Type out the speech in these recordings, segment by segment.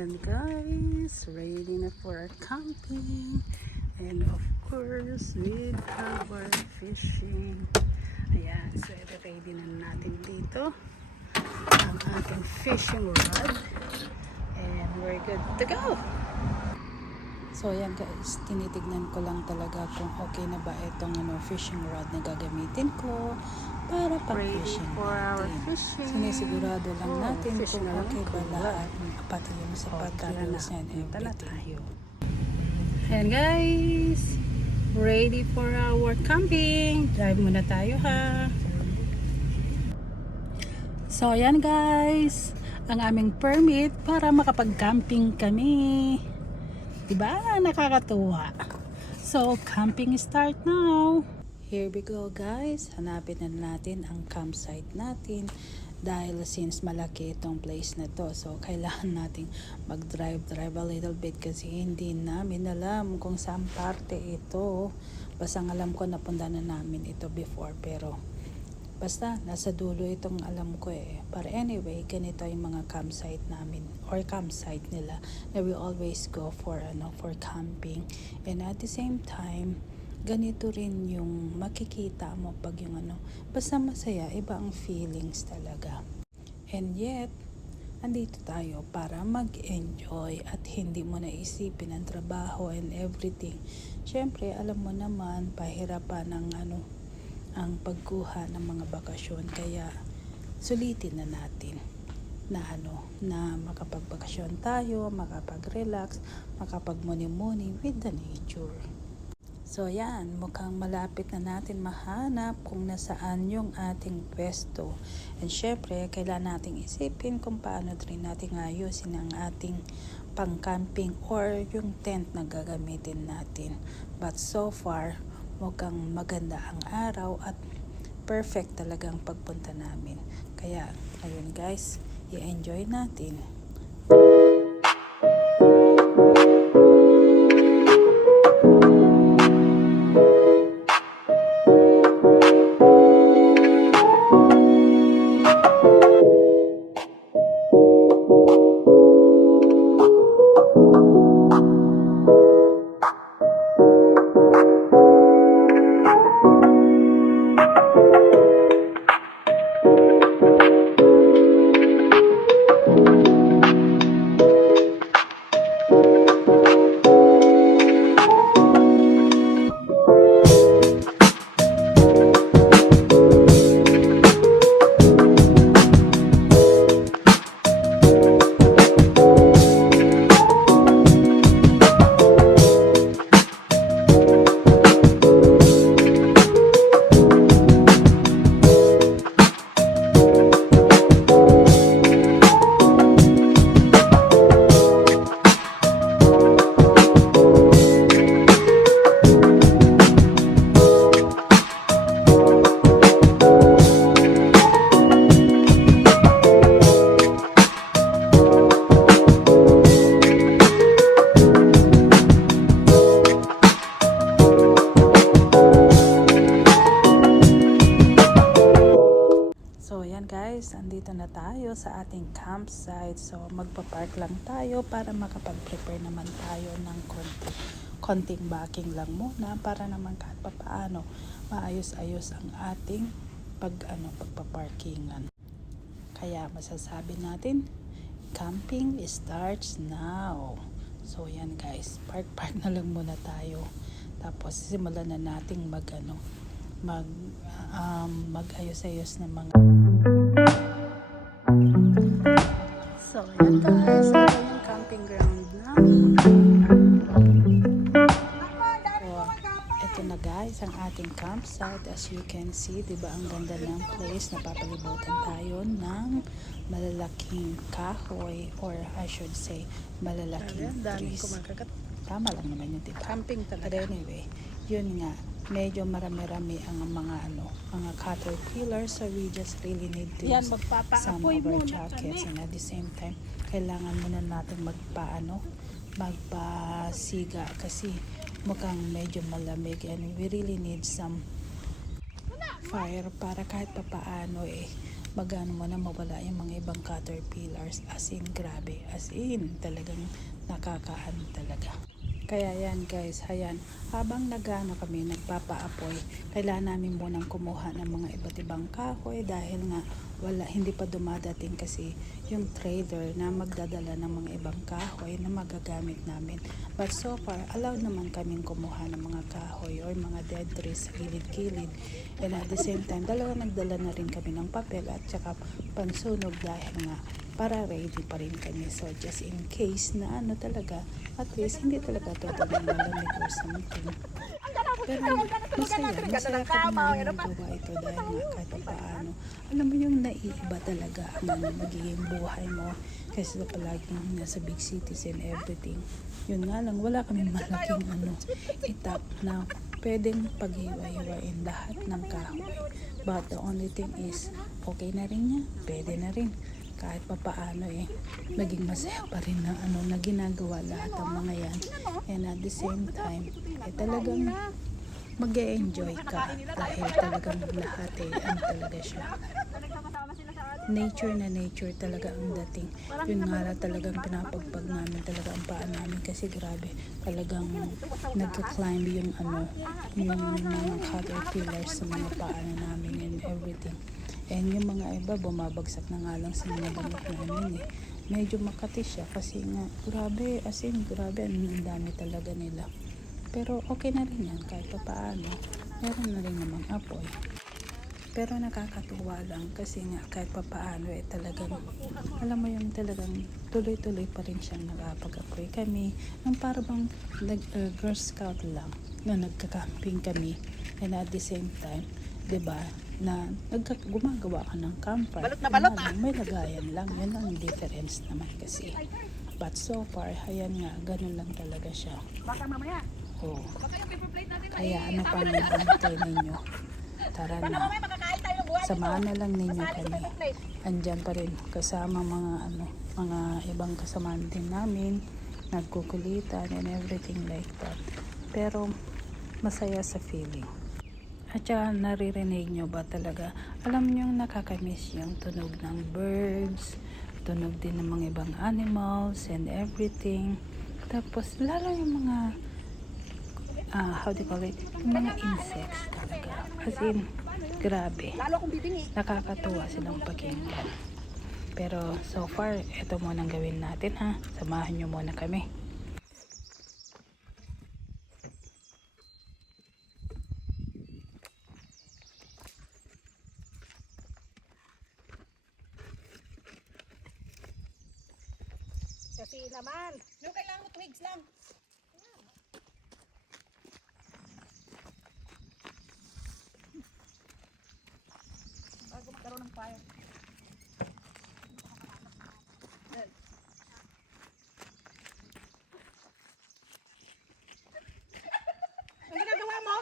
Ayan guys, ready na for our camping. And of course, with our fishing. Ayan, so ready na natin dito ang ating fishing rod. And we're good to go. So ayan guys, tinitignan ko lang talaga kung okay na ba itong fishing rod na gagamitin ko para pag-fishing natin. Sinisigurado lang natin kung okay ba lahat, pati yung sapatos and everything. Ayan guys, ready for our camping. Drive muna tayo ha. So ayan guys, ang aming permit para makapag-camping kami. Diba? Nakakatuwa. So, camping start now. Here we go guys. Hanapin na natin ang campsite natin. Dahil since malaki itong place na to. So, kailangan natin mag-drive a little bit. Kasi hindi namin alam kung saan parte ito. Basta alam ko napunta na namin ito before. Pero, basta nasa dulo itong alam ko eh. But anyway, ganito yung mga campsite namin or campsite nila na we always go for camping. And at the same time, ganito rin yung makikita mo pag yung basta masaya, iba ang feelings talaga. And yet, andito tayo para mag-enjoy at hindi mo naisipin ang trabaho and everything. Syempre, alam mo naman, pahirapan ng ang pagkuha ng mga bakasyon, kaya sulitin na natin na makapagbakasyon tayo, makapag-relax, makapag-muni-muni with the nature. So yan, mukhang malapit na natin mahanap kung nasaan yung ating pwesto. And syempre, kailangan nating isipin kung paano rin natin ayusin ang ating pang-camping or yung tent na gagamitin natin. But so far, mukhang maganda ang araw at perfect talagang pagpunta namin. Kaya, ayun guys, i-enjoy natin. Andito na tayo sa ating campsite. So, magpa-park lang tayo para makapag-prepare naman tayo ng konting backing lang muna para naman kahit papaano maayos-ayos ang ating pagpaparkingan. Kaya masasabi natin, camping starts now. So, yan guys, park na lang muna tayo. Tapos, simulan na nating mag-ayos-ayos ng mga. So, yan guys, ito yung camping ground na. So, ito na guys, ang ating campsite. As you can see, diba ang ganda ng place. Napapalibutan tayo ng malalaking kahoy or I should say, malalaking trees. Tama lang naman yun, diba? Camping talaga. But anyway, yun nga, medyo marami-rami ang mga caterpillar, so we just really need to use some of our jackets. And at the same time, kailangan muna natin magpasiga kasi mukhang medyo malamig and we really need some fire para kahit papaano magano mo na mawala yung mga ibang caterpillars. As in, grabe. As in, talagang nakakaano talaga. Kaya yan guys, ayan, habang nagano kami, nagpapaapoy, kailangan namin munang kumuha ng mga iba't ibang kahoy dahil nga hindi pa dumadating kasi yung trader na magdadala ng mga ibang kahoy na magagamit namin. But so far, allowed naman kaming kumuha ng mga kahoy or mga dead trees sa gilid-gilid. And at the same time, nagdala na rin kami ng papel at saka pansunog dahil nga para ready pa rin kami. So just in case na ano talaga, at least hindi talaga totally malamig or something. Pero masaya kami namin gawa ito dahil nga kahit pa paano, alam mo yung naiiba talaga ang magiging buhay mo kasi sa palaging nasa big cities and everything. Yun nga lang, wala kami malaking itap na pwedeng paghiwa-hiwain lahat ng kahoy. But the only thing is, okay na rin niya, pwede na rin. Kahit pa paano naging masaya pa rin na ginagawa lahat ng mga yan. And at the same time, talagang mag-e-enjoy ka dahil talagang lahat talaga siya. Nature na nature talaga ang dating. Yun nga lang talagang pinapagpag namin talaga ang paa namin kasi grabe talagang nagka-climb yung mga caterpillars sa mga paa namin and everything. And yung mga iba bumabagsak na nga lang sa mga damit namin Medyo makati siya kasi nga grabe, as in grabe, ang dami talaga nila. Pero okay na rin yan kahit pa paano. Meron na rin namang apoy. Pero nakakatuwa lang kasi nga kahit pa paano talagang, alam mo yung talagang tuloy-tuloy pa rin siyang nakapag-apoy kami. Nang parang Girl Scout lang na nagka-camping kami. And at the same time, diba, na gumagawa ka ng campfire. Balot na balot May lagayan lang. Yun ang difference naman kasi. But so far, ayan nga, ganun lang talaga siya. Baka mamaya. Oh. Baka yung paper plate natin. Kaya ano pa nang ninyo? Tara na. Mamaya makakain tayo ng buhay. Samahan na lang ninyo kami. Andyan pa rin kasama mga ibang kasamahan din namin. Nagkukulitan and everything like that. Pero masaya sa feeling. At saka naririnig nyo ba talaga? Alam nyo nakakamiss yung tunog ng birds, tunog din ng mga ibang animals and everything. Tapos lalo yung mga how do you call it? Yung mga insects talaga. As in, grabe. Lalo kung bibingi. Nakakatuwa silang pakinggan. Pero so far, ito muna ang gawin natin ha. Samahan nyo muna kami. Kasi naman. Yung kailangan mo twigs lang. Bago magkaroon ng fire. Ang ginagawa mo?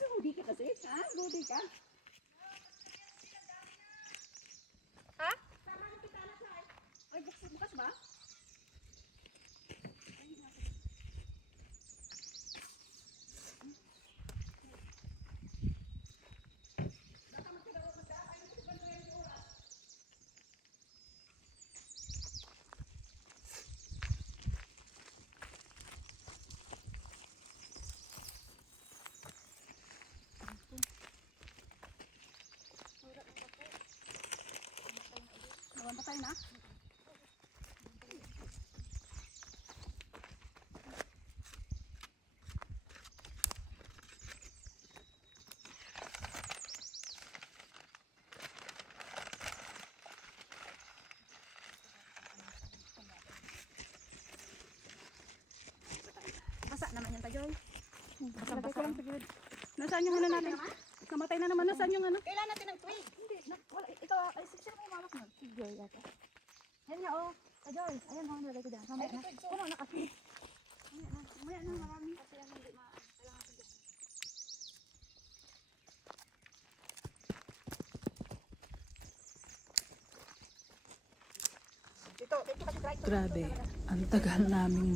Sumudi ka kasi? Ha? Sumudi ka? Ha? Ay, bukas ba? Nawamatay na? Basa naman yan tayo. Basa-basa. Nasaan yung natin? Namatay na naman. Nasaan yung Kailan natin ng twig? Hindi. Wala. Ito, ay, sino may mawak nun? Si Joy yata. Ayan nga, oh. Joy. Ayan, mga nilagay ko dyan. Mamaya na. Puno na kasi. Mamaya na, marami. Kasi yan, hindi kailangan ko dyan. Ito kasi dry. Grabe, ang tagal naming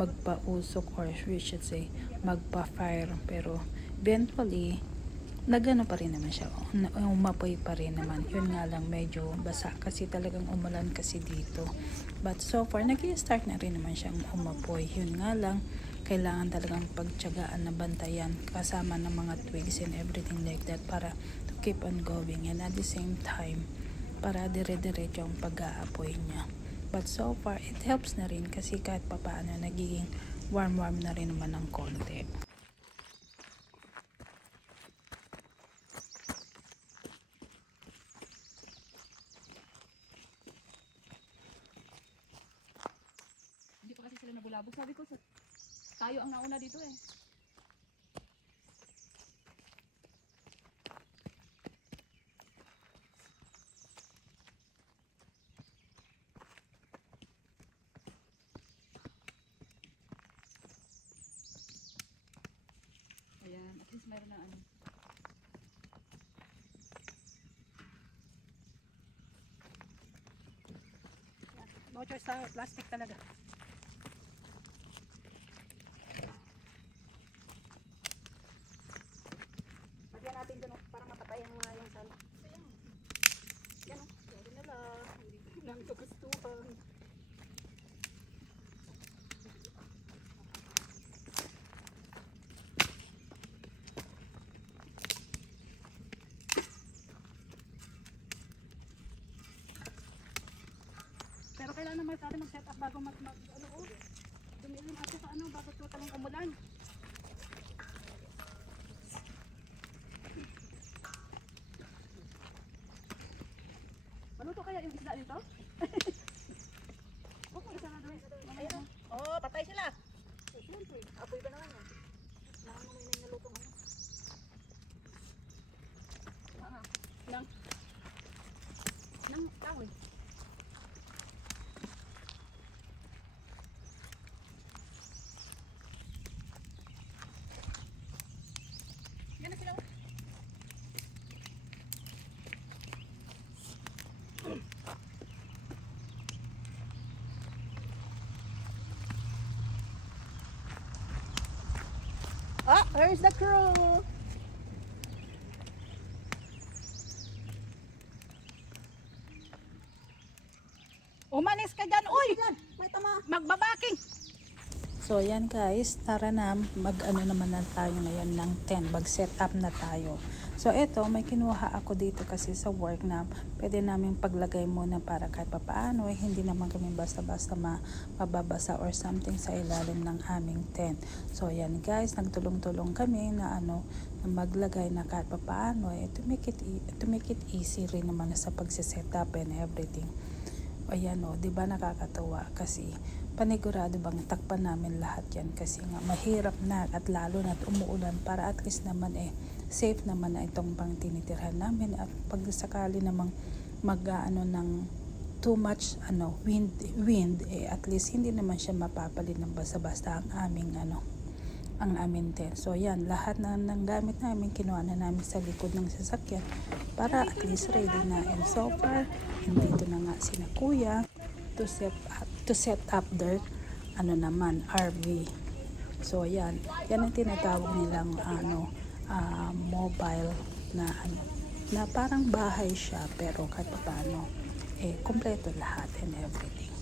magpausok or we should say magpa-fire, pero eventually nagano pa rin naman siya, umapoy pa rin naman. Yun nga lang medyo basa kasi talagang umulan kasi dito. But so far nag-i-start na rin naman siyang umapoy. Yun nga lang kailangan talagang pagtiyagaan na bantayan kasama ng mga twigs and everything like that para to keep on going, and at the same time para dire-diretso ang pag-aapoy niya. But so far it helps na rin kasi kahit papaano nagiging warm na rin naman ng konti. Hindi pa kasi sila nabulabog. Sabi ko, tayo ang nauna dito eh. Ayan, at least meron na ano. No choice sa plastic talaga. Lagyan natin dyan para mapatayan muna yung sal. Yan o, sorry na lang. Hindi ko lang kagustuhan. Pero kailangan naman natin mag-set up bago dumilim at sa ano, bago talagang umulan. Maluto kaya yung isda dito? Huwag mo isa na doon. Ayun o. Oo, patay sila. Siyempre, apoy ba naman yan? Nakamamay na yung nalutong ano. Nang kahoy. Yan na sila o. Ah, where's the crew? Umalis ka dyan, uy! May tama. Magbabaking. So yan guys, tara na mag-ano naman na tayo ngayon ng tent, mag-set up na tayo. So eto, may kinuha ako dito kasi sa work na pwede namin paglagay muna para kahit papaano hindi naman kami basta-basta mababasa or something sa ilalim ng aming tent. So yan guys, nagtulong-tulong kami na na maglagay na kahit papaano to make it easy rin naman sa pagse-set up and everything. Ayan o, di ba nakakatawa kasi panigurado bang takpan namin lahat yan kasi nga mahirap na at lalo na't umuulan para at least naman safe naman na itong pang tinitirhan namin at pag sakali namang mag-ano ng too much wind at least hindi naman siya mapapalid ng basta-basta ang aming tent. So yan, lahat na ng gamit namin kinuha na namin sa likod ng sasakyan para at least ready na. And so far, dito na nga sina kuya to set up their RV. So yan ang tinatawag nilang mobile na parang bahay siya pero kahit paano kompleto lahat and everything.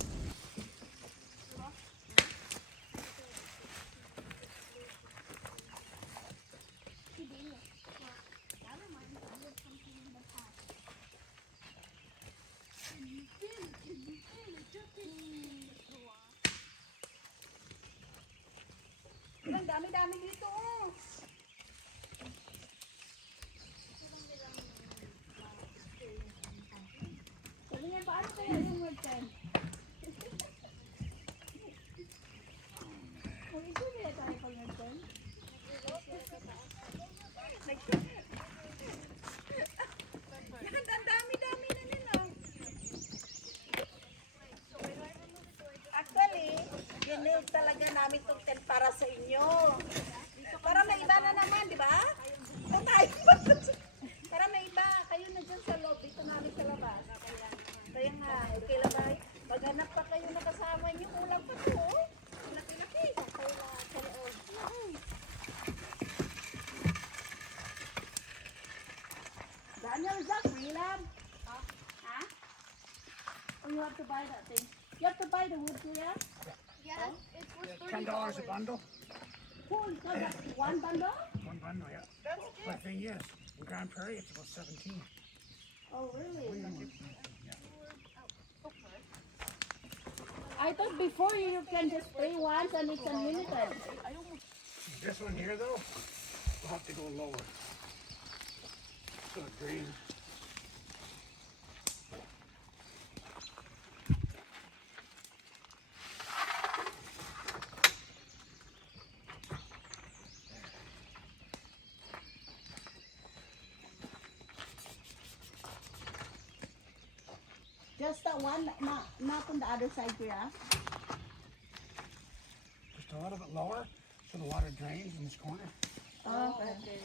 Ang dami-dami dito oh. Sabi niya, paano kaya yung word 10? Mag-ito nila tayo pag word 10? Ang dami-dami na nila. Actually, ginulit talaga namin itong tent para sa inyo. Para may iba na naman, di ba? Ito tayo. Para may iba. Kayo na dyan sa loob. Dito namin sa labas. Kaya nga, okay lang ba? Maghanap pa kayo na kasama niyo. Kulang pa to. Laki-laki. Sa loob. to buy that thing. You have to buy the wood, Kuya? Yeah, it was $10 a bundle. Cool, so that's one bundle? One bundle, yeah. But the thing is, in Grand Prairie, it's about 17. Oh, really? I thought before you can just pay once and it's unlimited. This one here, though, we'll have to go lower. So it drains. Just that one, not on the other side, Kuya. Just a little bit lower, so the water drains in this corner. Okay.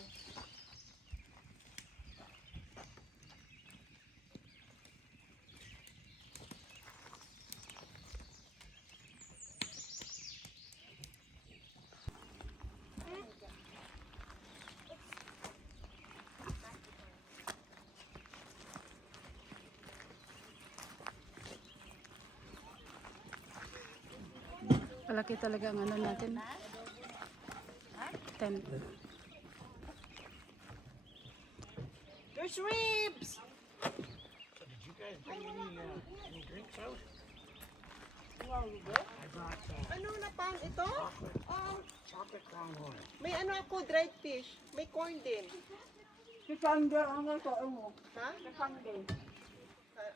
Malaki talaga ang ano natin. Tent. There's ribs! So did you guys bring any drinks out? I brought Ano na pang ito? chocolate crown oil. May ano ako, dried fish. May corn din. Si Sander, ang ito, ano? Ha? Si Sander.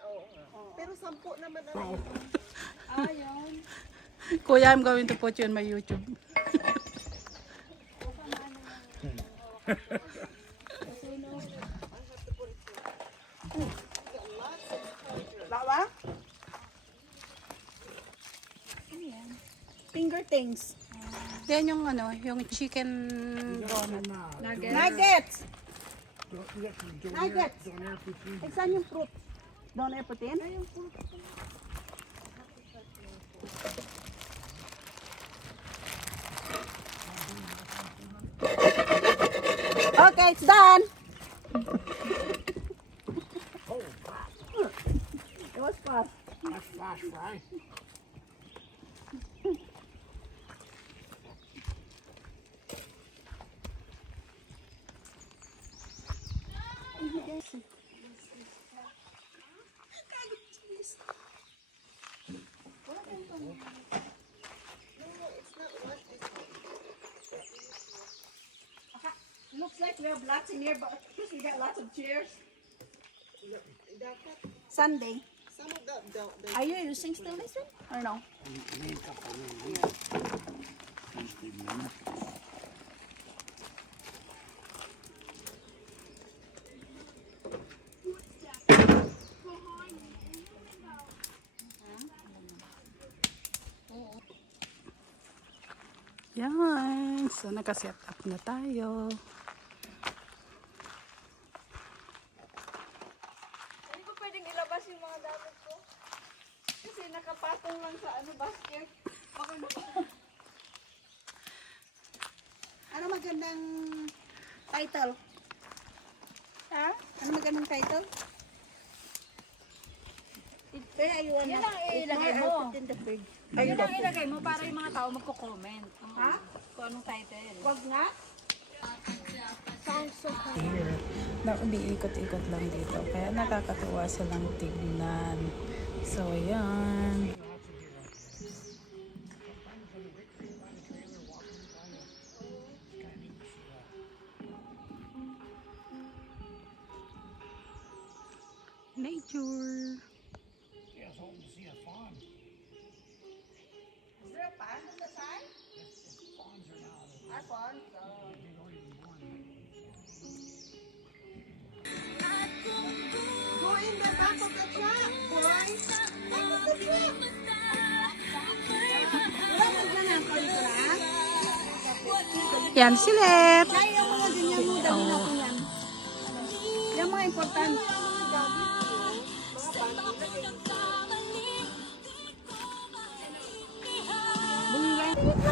Oo nga. Pero 10 naman ang Ayun. Kuya, I'm going to put you on my YouTube. Bawa? Finger things. Yan yung ano, yung chicken donut. Nuggets! Nuggets. Nuggets. Eh, saan yung fruit? Doon ay putin? Ay, yung fruit. Okay, it's done. It was fast. That's flash fry. Looks like we have lots in here, but because we got lots of chairs. Sunday. some of the Are you using stainless steel or no? Yan. So, nakaset up na tayo. Hindi ko pwedeng ilabas yung mga damit ko. Kasi nakapatong lang sa basket. Ano magandang title? Ha? Ano magandang title? Kaya you wanna, Yan ang ilagay I'll mo. put in the fridge. Yun ang ilagay mo para yung mga tao magko-comment. Ha? Kung anong title. Wag nga. Sounds so funny. Here. Na umiikot-ikot lang dito. Kaya nakakatuwa silang tignan. So, yan. Nature. Yeah, I was hoping to see a fawn. Is there a pan on the side? Fawns are now. Ah, pan. They don't even born. Go in the back of the truck, boys. Back of the truck. Wala mo dyan ang kalikuran? Yan, silet. Ay, yung mga ganyan mo, dali na ko yan. Yung mga importante.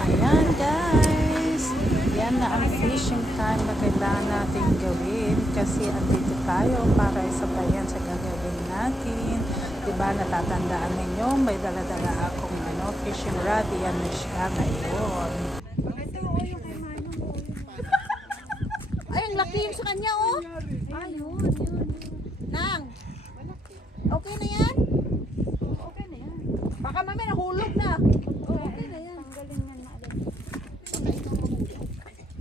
Ayan guys, yan na ang fishing time na kailangan natin gawin kasi andito tayo para isa pa yan sa gagawin natin. Diba, natatandaan ninyo, may dala-dala akong fishing rod. Yan na siya ngayon. Ay, ang laki yung sa kanya, oh. Ay, yun. Nang. Okay na yan? Okay na yan. Baka mamaya nahulog na. Okay na yan. Tanggalin nga na agad.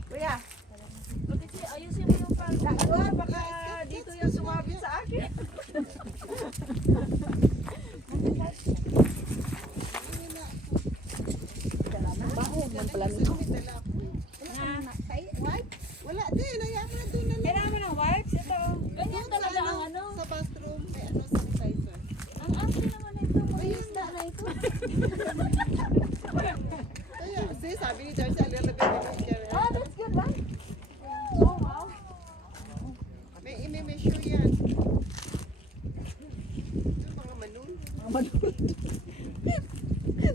Kuya. Ayusin mo yung pag-awa. Baka dito yung sumabit sa akin. Wala din, hayaan mo na doon na lang. Kailangan mo ng wipes? Ito. Ganyan Doon talaga sa ang ano. Sa bathroom, may sanitizer. Ang asin naman ito. Mga isda na ito. Kaya, see, sabi ni Darcy, alalagay mo ng share. Oh, that's good, right? Oh, wow. May measure yan. Ito, mga manon.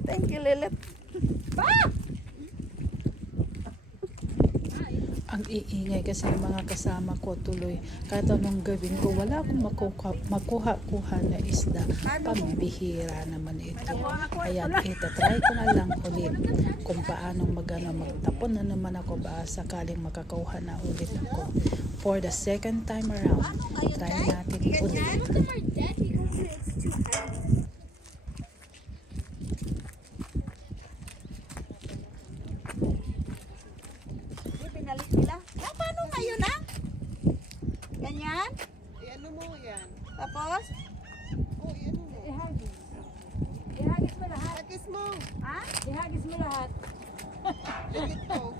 Thank you, Lilith. Ang iingay kasi ng mga kasama ko tuloy. Kahit anong gawin ko, wala akong makuha-kuha na isda. Pambihira naman ito. Ayan, itatry ko na lang ulit kung paano magtapon na naman ako ba sakaling makakauha na ulit ako. For the second time around, try natin ulit. Pinalit nila. Ah, paano kayo na? Ganyan? Ano mo yan? Tapos? Oh, ano mo? Ihagis. Ihagis mo lahat. Takis mo. Ha? Ihagis mo lahat. Dikit ko.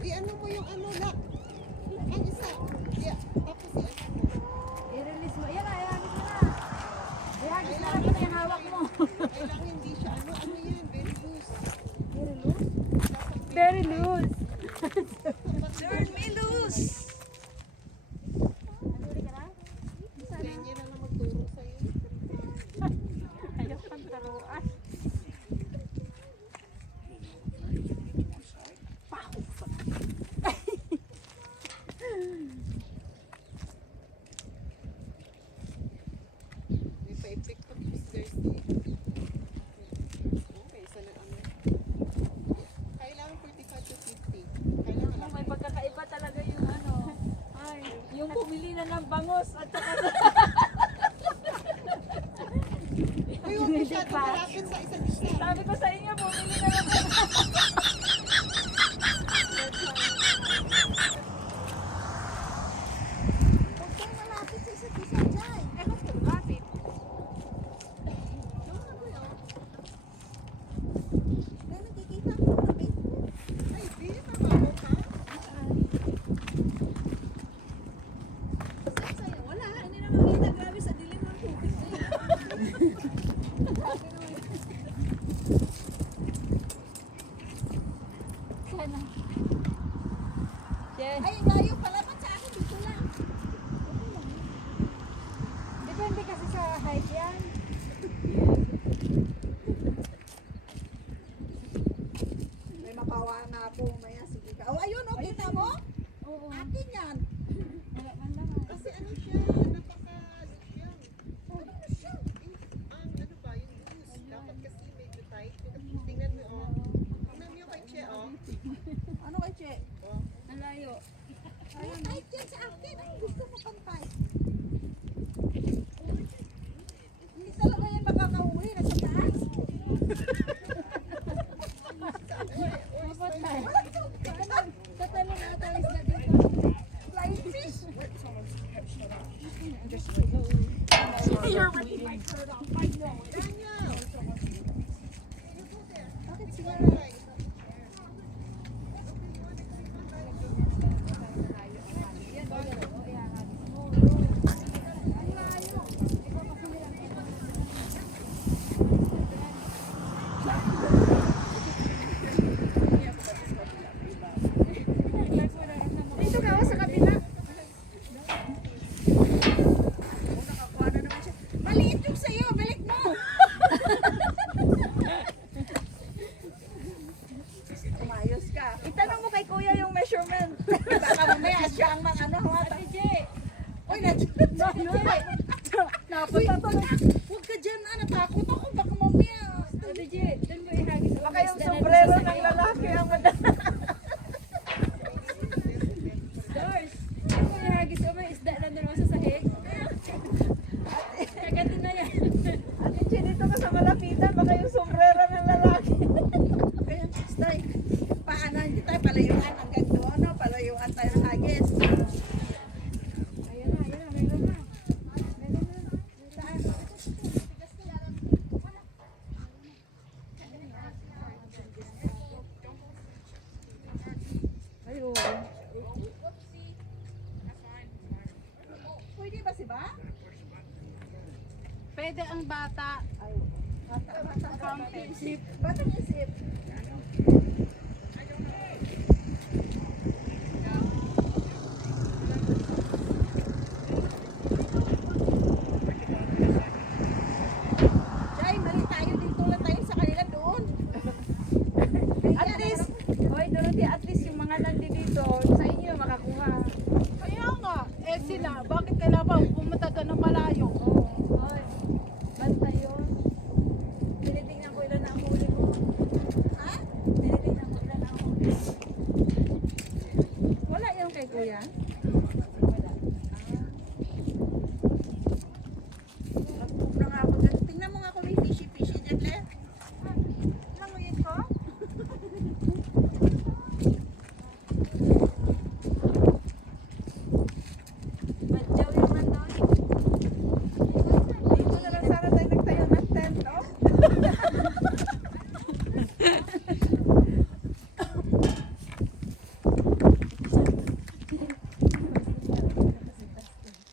I-ano mo yung ano na. Ang isa. Yeah. Tapos i-ano mo. I-release mo. Yan na, ihagis mo na. Ihagis na lang yung hawak mo. Kailangan hindi siya. Ano yan? Very loose. Very loose. Turn me loose. Ganyan na lang magturo sa'yo. Ayaw pang taruan. May pa-epic pa Miss Darcy. Okay, isa lang ano. Kailangan 45 to 50. Kailangan lang. May pagkakaiba talaga yung ano. Ay, yung pumili na ng bangos at saka Uy, huwag masyado malapit sa isa't isa. sabi ko sa inyo, bumili na lang ako. Huwag kayo malapit sa isa't isa dyan. Eh, huwag kayo malapit. May nakikita ko sa Facebook. Ay, di, tama mo ka? Wala, hindi naman kita grabe sa dilim ng tubig. Sana. Ay, layo pala. Ba't sa akin dito lang? Depende kasi sa height yan. May makawa na po. Maya, sige ka. Oh, ayun, oh, kita mo? Oo. Akin yan. Kasi ano siya, napaka-lusyang. Ano siya? Ang ano ba, yung loose. Dapat kasi medyo tight. Tingnan mo, oh. Tingnan mo yung kay Che, oh. Ano kay Che? Oh. Ang layo. Ayun, tight yan sa akin. Ay, gusto mo pang tight. Hindi talaga yan makakauwi. Nasa taas. Dapat tayo. Tatalo na talis na dito. Flying fish. You're ripping my shirt off. I know. Daniel! Bakit It's siguro? not right. Yan, yan, yan. yung sombrero ng lalaki ang madala. Doors. Ako yung hagis ko, may isda na doon sa sahig. Kagatin na yan. At yung dito ka sa malapitan, baka yung sombrero ng lalaki. Kaya, stay. Paano, hindi tayo palayuan hanggang doon, no? Palayuan tayo ng hagis. Ayun na, meron na. Ayun. Pwede ba si ba? Pwede ang bata. Isip. Ba't ang isip? Jai, mali tayo. Dito lang tayo sa kanila doon. At least, hoy Dorothy, at least yung mga nandito sa inyo makakuha. Kaya nga, eh sila, bakit kailangan pa pumunta doon ng malayo? Hoy, basta yun. Tinitingnan ko ilan ang huli ko. Ha? Tinitingnan ko ilan ang huli ko. Wala yung kay kuya? Wala. Nagpupra nga ako dyan. Tingnan mo nga kung may fishy-fishy dyan, Le. Languyin ko? Madyaw yung ano. Dito na lang sana tayo nagtayo ng tent, oh.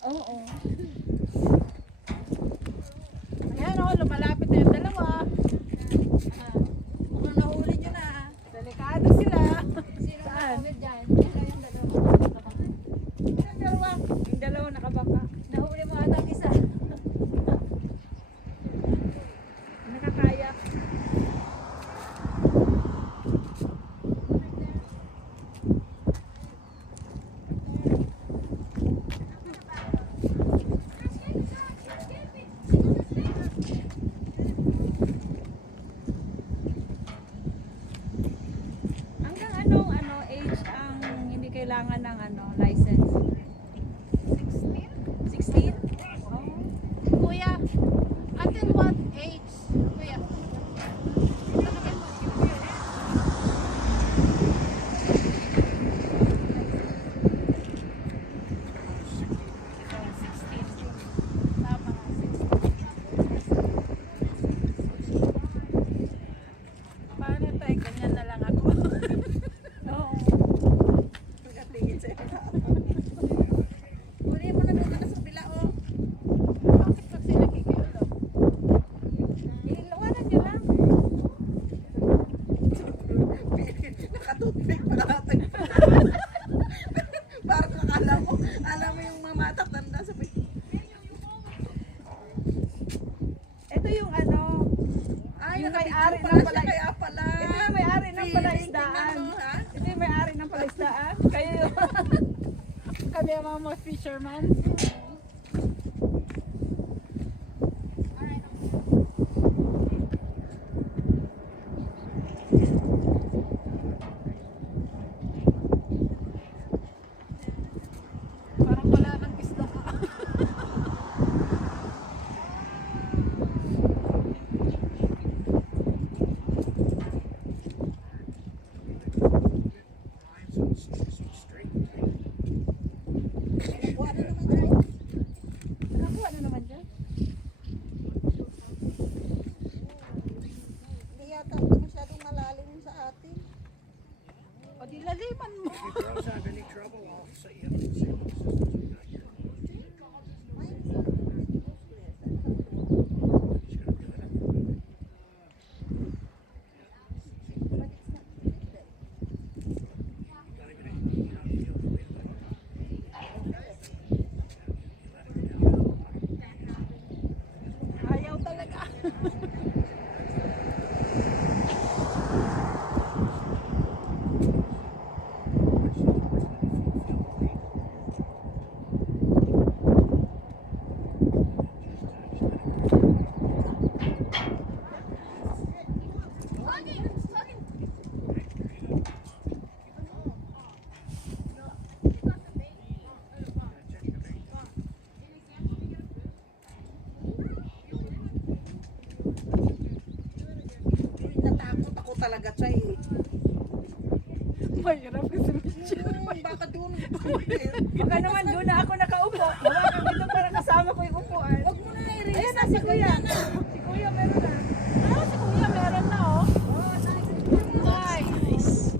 Oo. Ayan o, lumalapit na yung dalawa. Mukhang nahuli nyo na. Delikado sila. Sino ang dyan? Sila yung dalawa. Yung dalawa. Yung dalawa nakabaka. Nahuli mo ata ang isa. Nakakaya. Hanggang anong age ang hindi kailangan ng license? 16? 16? Kuya, until what age? Kuya. Tama nga, 16. Paano tayo? Ganyan na lang ako. Oo. Pagkatingin sa'yo. Huli mo na doon ka na sa bila, oh. Bakit pag sila kikiulo? Ilawanan nyo lang. Nakatutpik pa natin. Parang alam mo yung mga matatanda sa may... Ito yung ano. Ay, Yung may-ari may-ari ng pala siya, kaya pala. Ito yung may-ari ng palaisdaan. Tingnan mo, ha? Ito yung may-ari ng palaisdaan. Kayo yung... Kami ang mga fisherman. Parang wala nang isda ka. Nakakuha na naman tayo. Nakakuha na naman dyan. Hindi yata ito masyadong malalim yung sa atin. O di laliman mo. If you girls have any trouble, I'll set you up with the same systems we got here. Ayaw talaga. talaga siya eh. Mahirap kasi mission. Baka doon. Baka naman doon na ako nakaupo. Baka kami doon para kasama ko yung upuan. Huwag mo na i-release. Ayan na si Kuya. Si Kuya meron na. Ah, si Kuya meron na oh. Nice.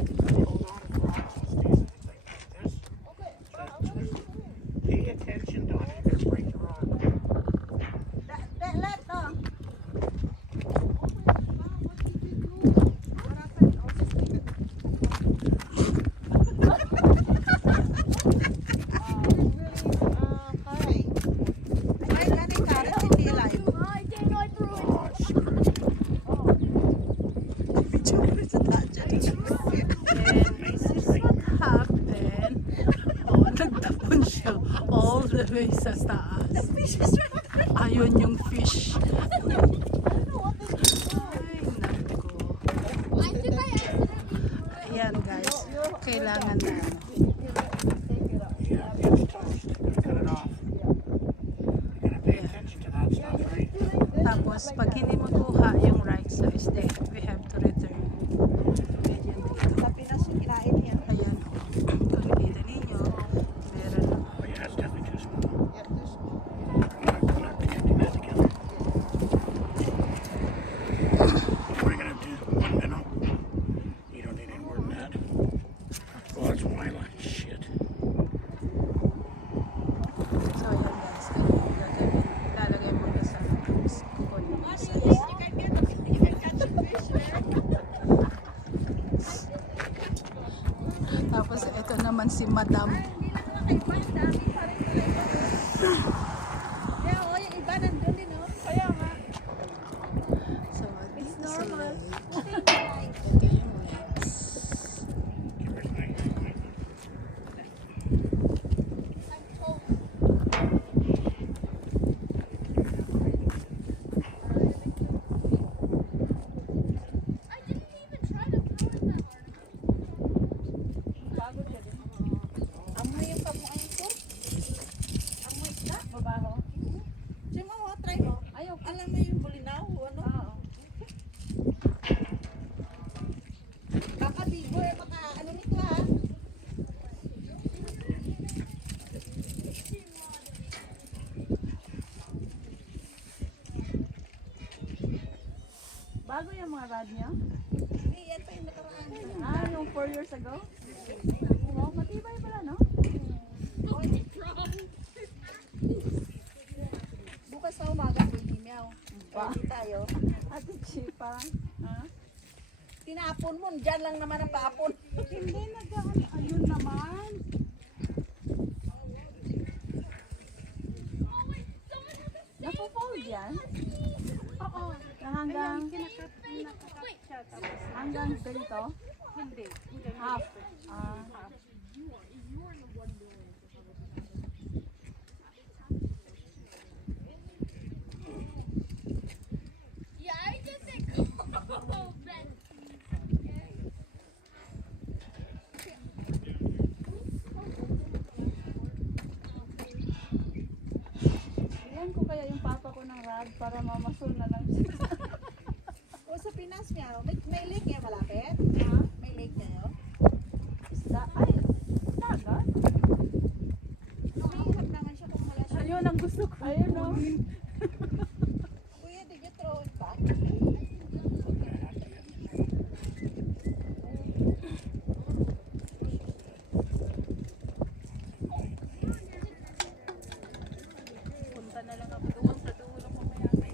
Pay attention, Donnie. You're gonna break your arm. Let no. And this is what happened. Oh, nagtapon siya all the way sa taas. Ayun yung fish. Ay, nako. Ayan guys, kailangan na. Yeah, it's toast. Cut it off. You're gonna pay attention to that stuff, right? Tapos, pag hindi makuha yung right size, then we have to return. Ayan dito. Sa Pinas yung kinain niya. Ayan. Kung nakita ninyo, meron na. Oh yeah, it's definitely too small. Yeah, this one. I'm not connecting that together. What are you gonna do? 1 minute? You don't need any more than that. Oh, it's wildlife shit. So, ayan guys. Lalagay mo na sa kukon yung size. Tapos, ito naman si Madam. So, dito sa leg. Ito yung legs. Where's my- Amoy yung pamukain ko. Amoy isda. Babaho. Siya mo, try mo. Ayaw. Alam mo yung bulinaw, ano? Oo. Baka bigo eh, baka ano nito ha. Bago yung mga rod niya? Hindi, yan pa yung nakaraan. Ah, yung 4 years ago? Oo, matibay pala, no? Bukas na umaga, pwede meow. Pwede tayo. Ate Chipa. Ha? Tinapon mo, dyan lang naman ang paapon. Hindi ayun naman. Napo-fold yan? Oo. Na hanggang, Kinakat siya. Tapos, hanggang ganito? hindi. Half. Ah, half. Iyan ko kaya yung papa ko ng rod para mamasul na lang siya. O sa Pinas meow, may lake niya malapit? Ha? May lake niya yun? Isda? Ay, dagat? Mahirap naman siya kung wala siya. Ayun ang gusto ko. Ayun o. Kuya, did you throw it back? Punta na lang ako doon sa dulo mamaya. May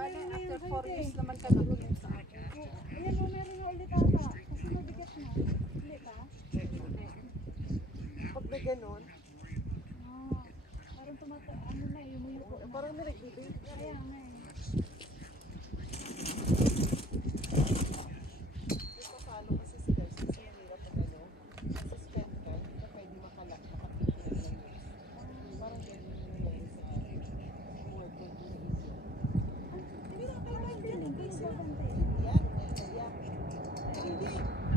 Bale, after 4 years naman kami ulit sa akin. Ayan mo, meron na ulit ata. Kasi mabigat na. Hindi ba? Pag na ganun, Ah, parang ano na, yumuyuko na. parang may nagbibig. Kaya nga eh. Papalo kasi si guys, kasi mahirap na gano'n. Suspend ka, hindi ka pwede makapigil ng ganyan. Parang ganyan yung nangyayari sa work ko na India. Hindi na kayo ba din? Hindi kayo babante. Yan, yan. Hindi,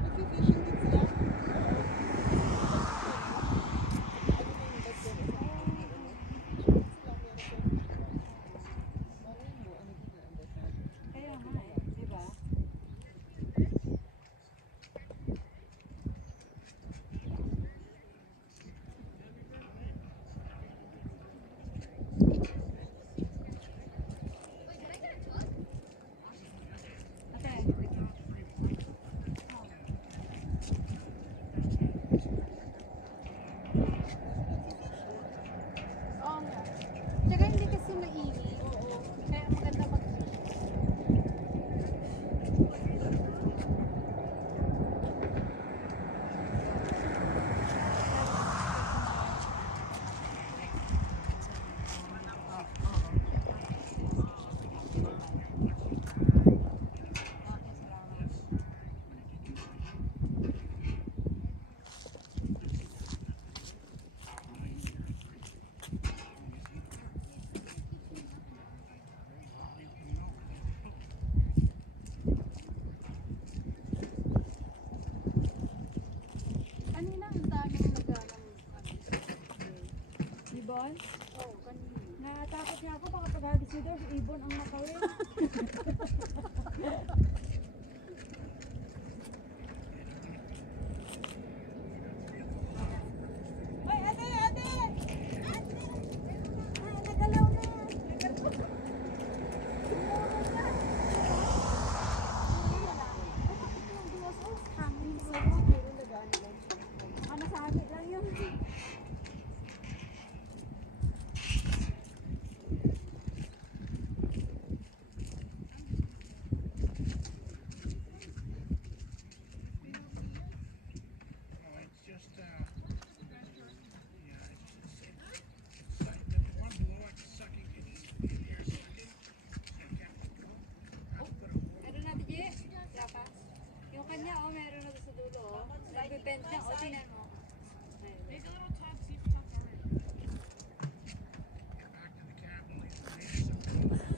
nag-fishing din sila. Ano na yung best yun? Sila meron ko. Parang mo, ano din na-understand. Kaya nga eh, di ba? Ate. Oo nga. Tsaka hindi kasi mainit. Kaya maganda mag kanina ang daming nagganang Ibon? Oo, kanina. Natakot niya ako baka paghagis niyo daw, si Ibon ang nakawin. Ay, ate! Ate! Ate! Ah, nagalaw na! Hangin sa Meron na gano'n lang siya. Baka nasabi lang yun. Oh, it's just, yeah, it's like the one below it's sucking in here, sucking. And Captain Cool. I put a Meron natin, Je? Yapas? Yung kanya, oh, meron na sa dulo, oh. Nagbibend niya, oh, tinan mo. Take a little top, see if it's up already. Get back to the cab, we'll leave the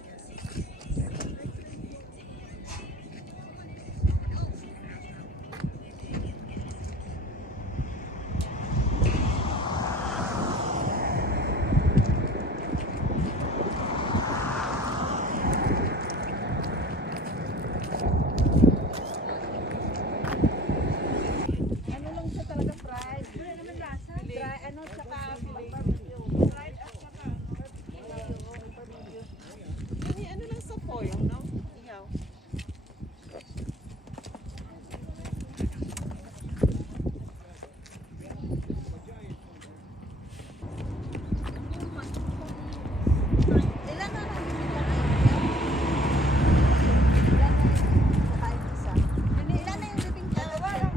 ano lang siya talaga fried. Wala naman lasa. Dry, ano, tsaka Fried at saka, Ay, ano lang sa foil, no? Iyaw. ilan na lang yung ilan na yung kain isa. Ilan na yung living dalawa lang.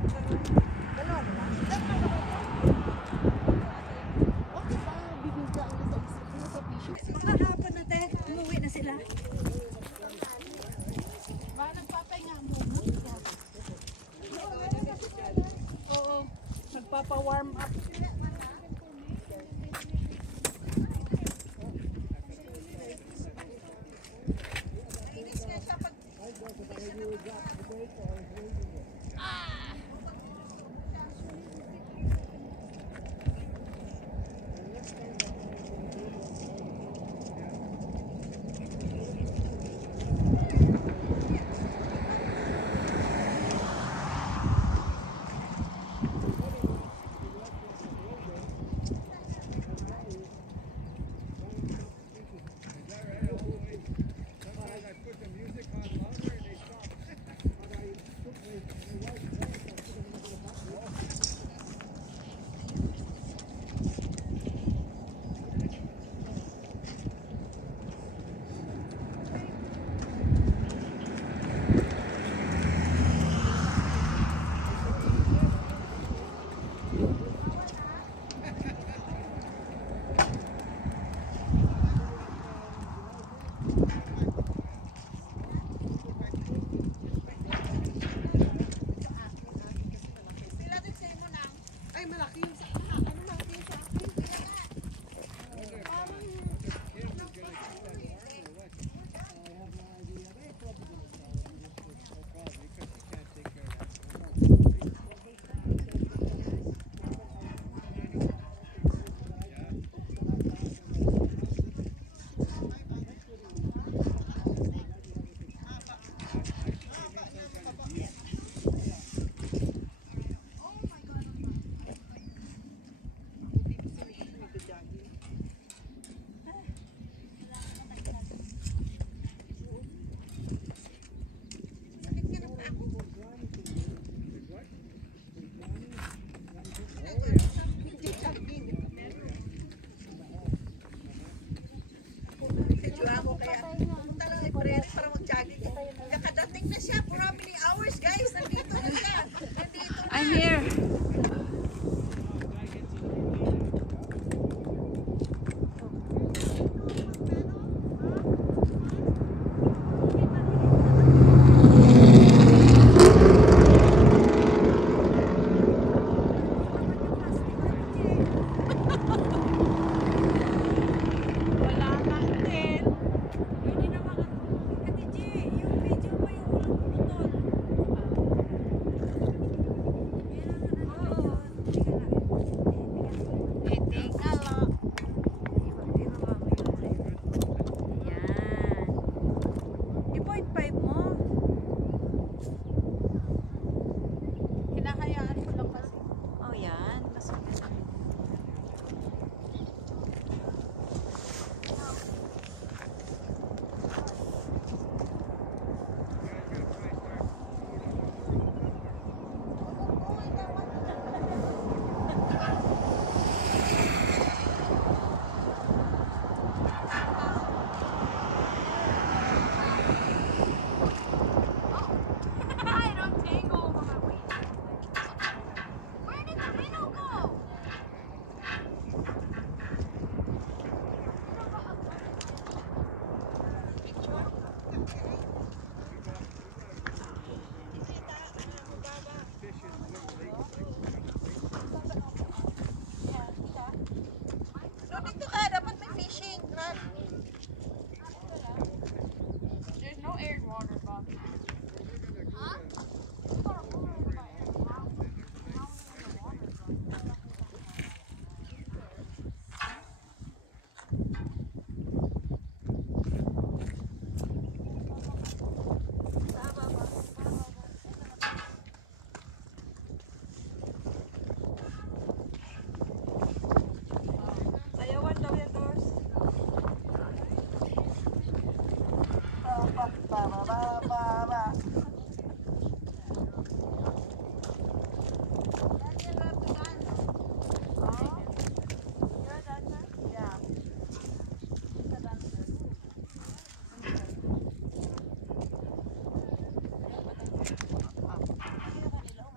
Dalawa na lang. Okay ba? Bibigla ang nasa isip mo sa fishing. Baka hapon na, te. Umuwi na sila. Ba, nagpapahinga muna. Oo. Nagpapa-warm up.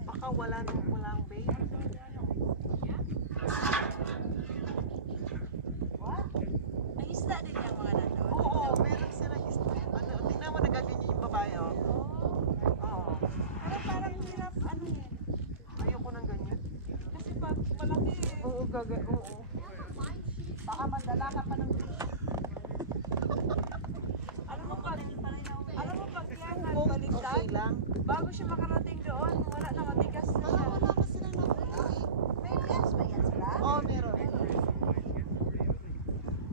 Baka walang bait. May isda din yung mga nandun. Oo, meron silang ano, tingnan mo nagaganyan yung babae, oh. Oo. Pero parang hirap, ano yan. Ayoko ng ganyan. Kasi pag malaki, Oo, oo. Baka mandala ka pa ng fish. alam mo pag yan, Kung baliktad, okay lang. bago siya makarating doon, wala na, matigas na siya. Wala pa silang nahuli. May best ba yan sila? Oo, meron.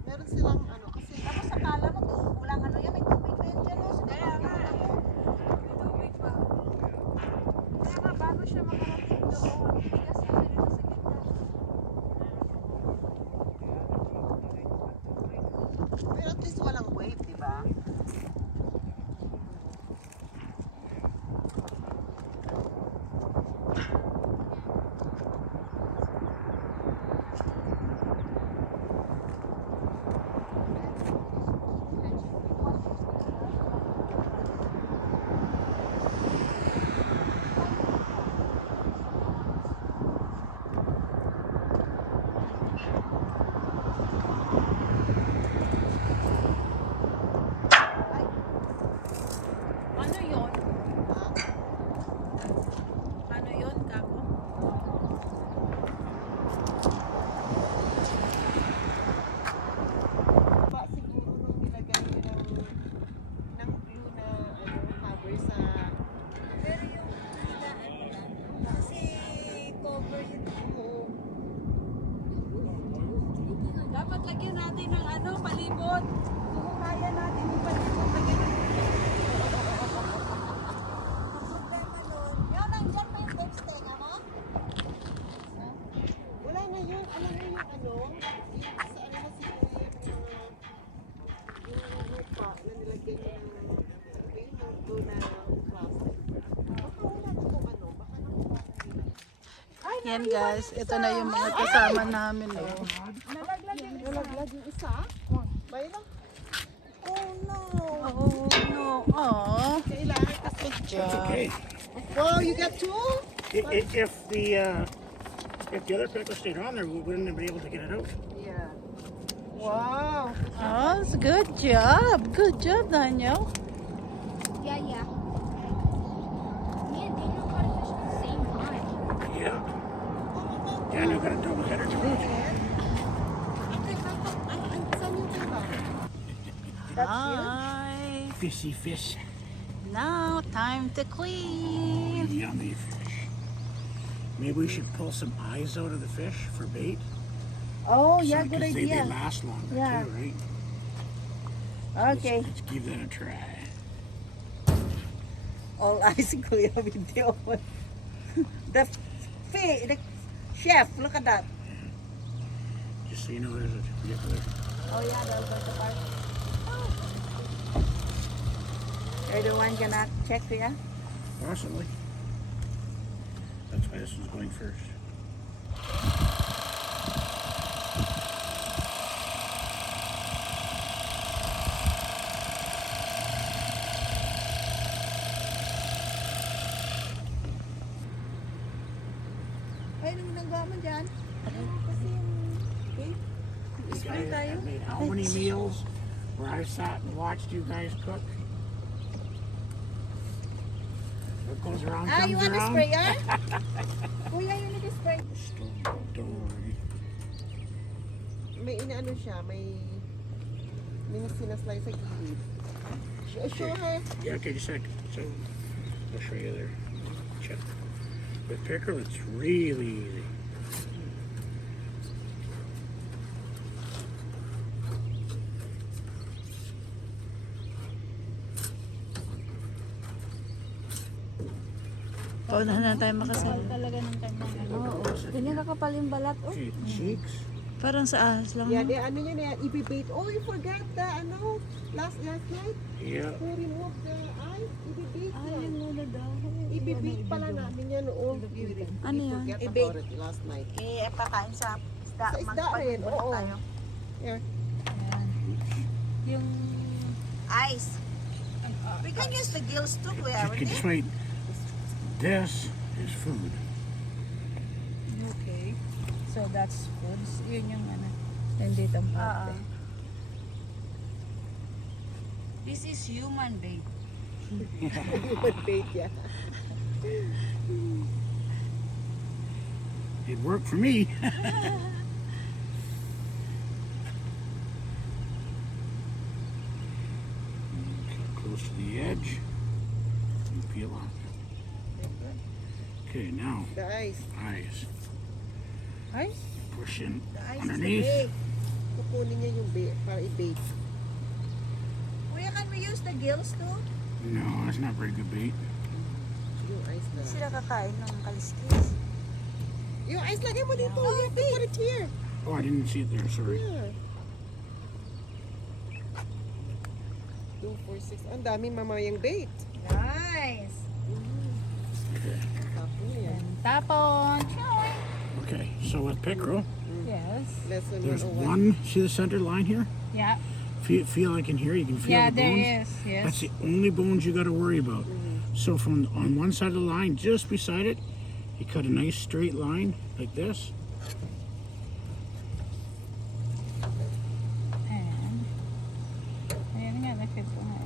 Meron silang ano, kasi Tapos akala mo, kulang ano yan, may tubig pa yan dyan. Oh. Kaya nga, may tubig pa. Kaya nga, bago siya makarating doon, matigas na siya dito sa gitna. pero at least walang wave, di ba? Ano yun? Ha? Ano yun, Kako? Ba siguro nung nilagay nyo ng blue na ano, cover sa Pero yung higaan mo lang. Kasi cover yun. oo. Dapat lagyan natin ng ano, palibot. Kung kaya natin yung palibot, lagyan natin. Problema nun. Yun, nandyan pa yung best tenga mo? Wala na yun. Alam mo yung ano? Yung sa ano na siguro yung lupa na nilagyan nyo ng ano ba yun, yung blue na plastic. Baka wala na itong ano. Baka nakuha na nila. Yan guys, ito na yung mga kasama namin. Oh. Nalaglag yung isa? Bayan lang. Oh no. Oh no. Oh. Kailangan kasi. Good That's job. okay. Oh, you got two? If the other pickle stayed on there, we wouldn't have been able to get it out. Yeah. Wow. Oh, it's good job. Good job, Daniel. Yeah, yeah. Me and Daniel caught a fish at the same time. Yeah. Daniel got a double header too. Saan yung tira? Hi. Fishy fish. Now, time to clean. Yummy fish. Maybe we should pull some eyes out of the fish for bait. Oh, yeah, So- good 'cause they idea. last longer Yeah. too, right? Okay. Let's give that a try. All eyes ko yung video. The chef, look at that. Just so you know, there's a yeah, there. Oh yeah, there's the part. You're the one gonna check, yeah? Possibly. That's why this one's going first. Ay, nung nanggawa mo dyan? You guys have made how many meals where I sat and watched you guys cook? What goes around Ah, comes you want a around. sprayer? Kuya, you need a spray. Don't worry. May inaano siya, may sinaslice sa gilid. Show her. Yeah, okay, just a second. So, I'll show you there. Check. With pickerel, it's really easy. Paunahan na tayo makasal talaga ng kanyang ano. Ganyan kakapal yung balat. Oh. Okay, cheeks. Parang sa ahas lang. Yeah, ano yun yan, ibibait. Oh, you forgot the, last night, Yeah. to remove the ice, ibibait yan. muna daw. Ibibait pala namin yan noon. Ano yan? Forget about it last night. Pakain sa isda. Sa isda rin, oo. Yeah. Yung ice. We can use the gills too, kuya. Okay, just wait. This is food. Okay. So that's foods. Yun yung ano. Nandito ang parte. This is human bait. Human bait, yeah. It worked for me. Close to the edge. And peel off. Okay, now The ice. eyes. Ay? Push in The ice underneath. is the bait. Kukunin niya yung bait para i-bait. Kuya, can we use the gills too? No, that's not very good bait. Yung ice na. Sila kakain ng kaliskis. Yung ice, lagay mo dito. You have to put it here. Oh, I didn't see it there. Sorry. Yeah. 2, 4, 6. Ang daming mamayang bait. Nice. Tapos yan. Tapon. Okay, so with pickerel, Yes. Lesson there's 101. one. See the center line here? Yeah. Feel like in here. You can feel Yeah, the there bones. is. Yes. That's the only bones you got to worry about. So from on one side of the line, just beside it, you cut a nice straight line like this. And, ayan nga, nakit ko nga.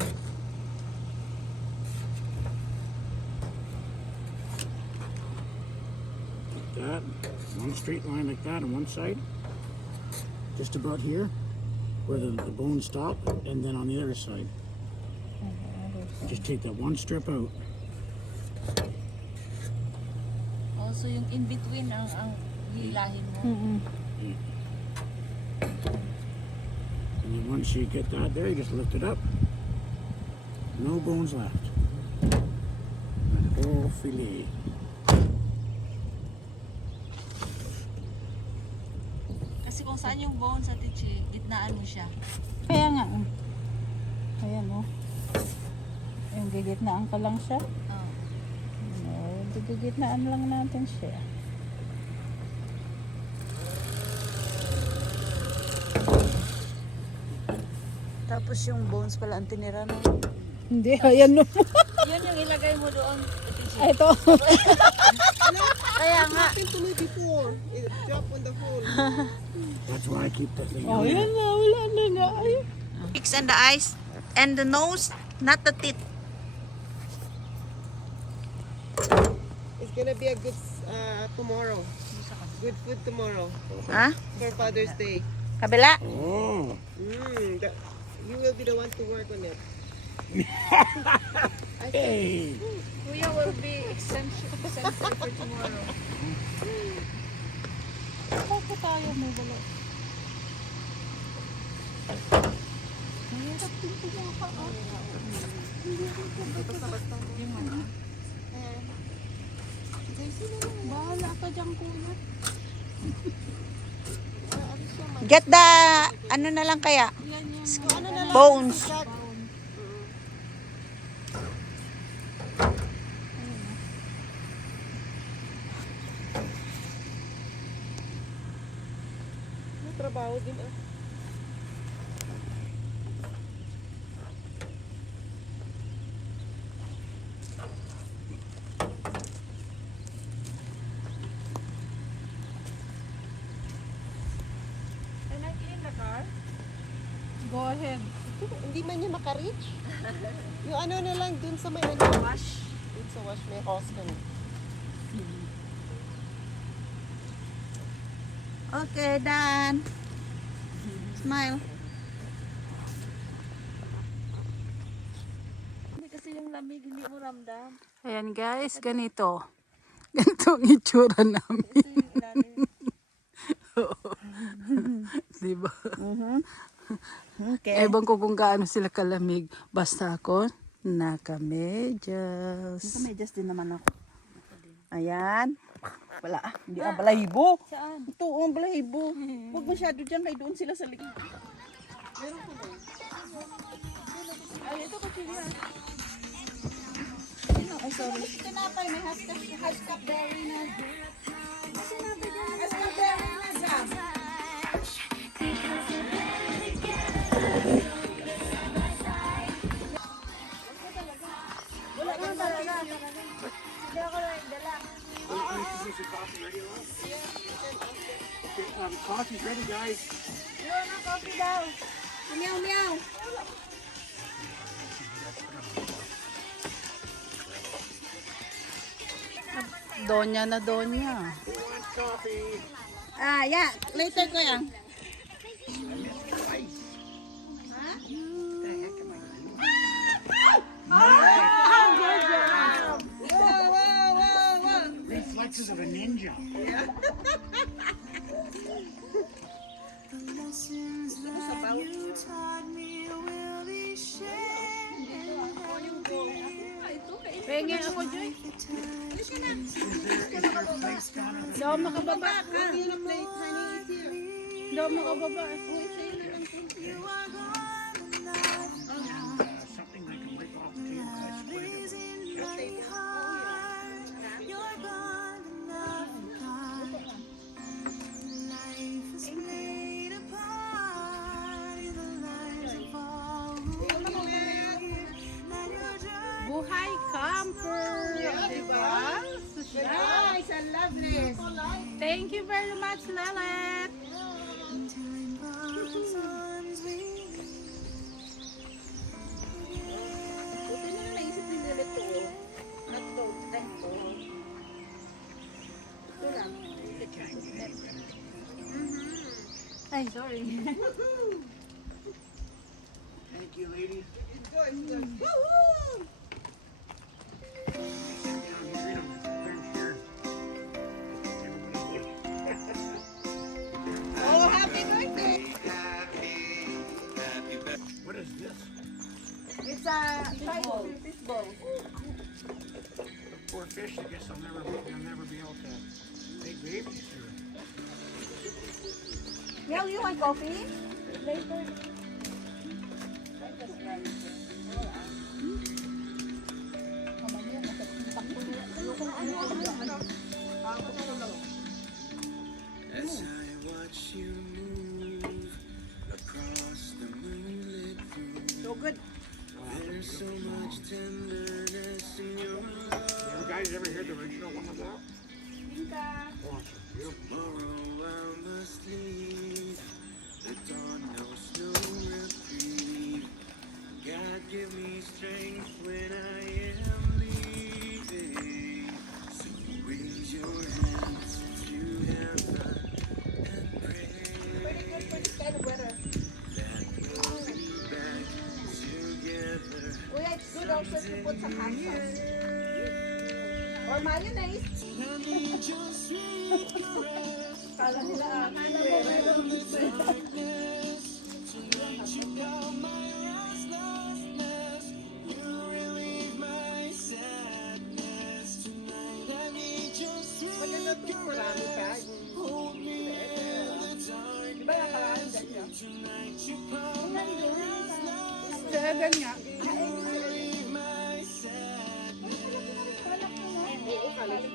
Like that. One straight line like that on one side. Just about here, where the bones stop, and then on the other side. Just take that one strip out. Also yung in between ang hilahin mo. Mm-mm. And then once you get that there, you just lift it up. No bones left. That whole fillet. Kasi kung saan yung bone sa tichi, gitnaan mo siya. Kaya nga. Ayan o. Yung gigitnaan ko lang siya. Oh. Gigitnaan lang natin siya. Tapos yung bones pala ang tinira no. Hindi, ayan o. Yun yung ilagay mo doon. Tichi. Ito. Kaya nga. Happened to me before. It dropped on the hole. That's why I keep the thing. Oh, in yan there. na. Wala na nga. Ay. Cheeks and the eyes and the nose, not the teeth. It's gonna be a good tomorrow. Good food tomorrow Ha? for Father's Day. Kabila? Oh, You will be the one to work on it. hey. Kuya will be exempted for tomorrow. Ako tayo mo balo. Bahala ka dyan, kuya. Get the, ano na lang kaya? Bones. May trabaho din ah. Can I clean the car? Go ahead. Hindi man niya makareach. Yung ano na lang dun sa may ano. Wash. Dun sa wash may hose ka na. Okay, done. Smile. Hindi kasi yung lamig, hindi mo ramdam. Ayan guys, ganito. Ganito ang itsura namin. Kasi yung ilalim. Diba? Okay. Ewan ko kung gaano sila kalamig. Basta ako, nakamedyas. Medyas din naman ako. Ayan. Wala ah, hindi ah, balahibo. Saan? Ito oh, balahibo. Huwag masyado dyan, kay doon sila sa likod. Ay, ito ko chili. Ay, sorry. Tinapay, may hashtag berry na. Wala naman talaga. Hindi ako nagdala. Coffee's ready, guys. Yun ang coffee daw. Meow, meow. Donya na donya. Who wants coffee? Ah, yeah. Later ko yan. Reflexes of a ninja. Pengen ako, Joy. Is there a place down in Hindi ako makababa. Hindi ako makababa. something I can rip off the table? I swear to God. Buhay camper. Diba? Nice, I love this. Thank you very much, Lelet. Buti na naisip ni Lilith to. Not to, time to. Ito lang. Ay, sorry. Thank you, ladies. Woohoo! Oh, happy birthday! What is this? It's a fishbowl. Fishbowl. Poor fish. I guess they'll never be able to make babies here. Mel, you want coffee? Later. As I watch you move across the moonlit room, So good. there's so much tenderness in your love. You guys ever hear the original one of that? Oh, it's beautiful. Tomorrow I must leave. The dawn knows no reprieve. God give me strength when I am leaving. So raise your hands to heaven and pray that we'll be back together. Kuya, it's good also to put some hot sauce. Or mayonnaise. Kala nila, Maganda ito, marami ka. Di ba nakaraan ganyan? Seven nga. Oo, kalit.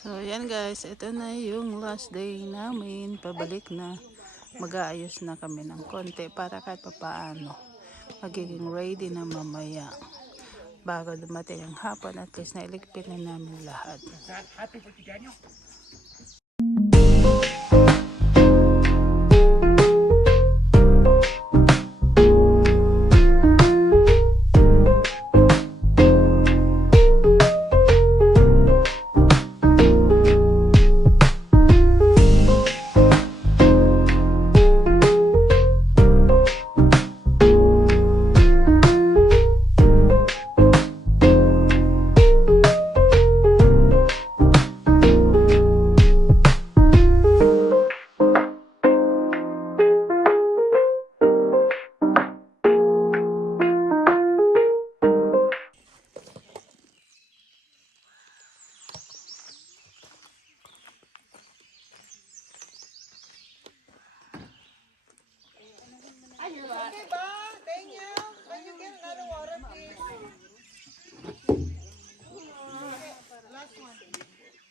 So, yan guys. Ito na yung last day namin. Pabalik na. Mag-aayos na kami ng konti para kahit papaano magiging ready na mamaya bago dumating ang hapon, at least nailigpit na namin lahat. Happy birthday, Daniel.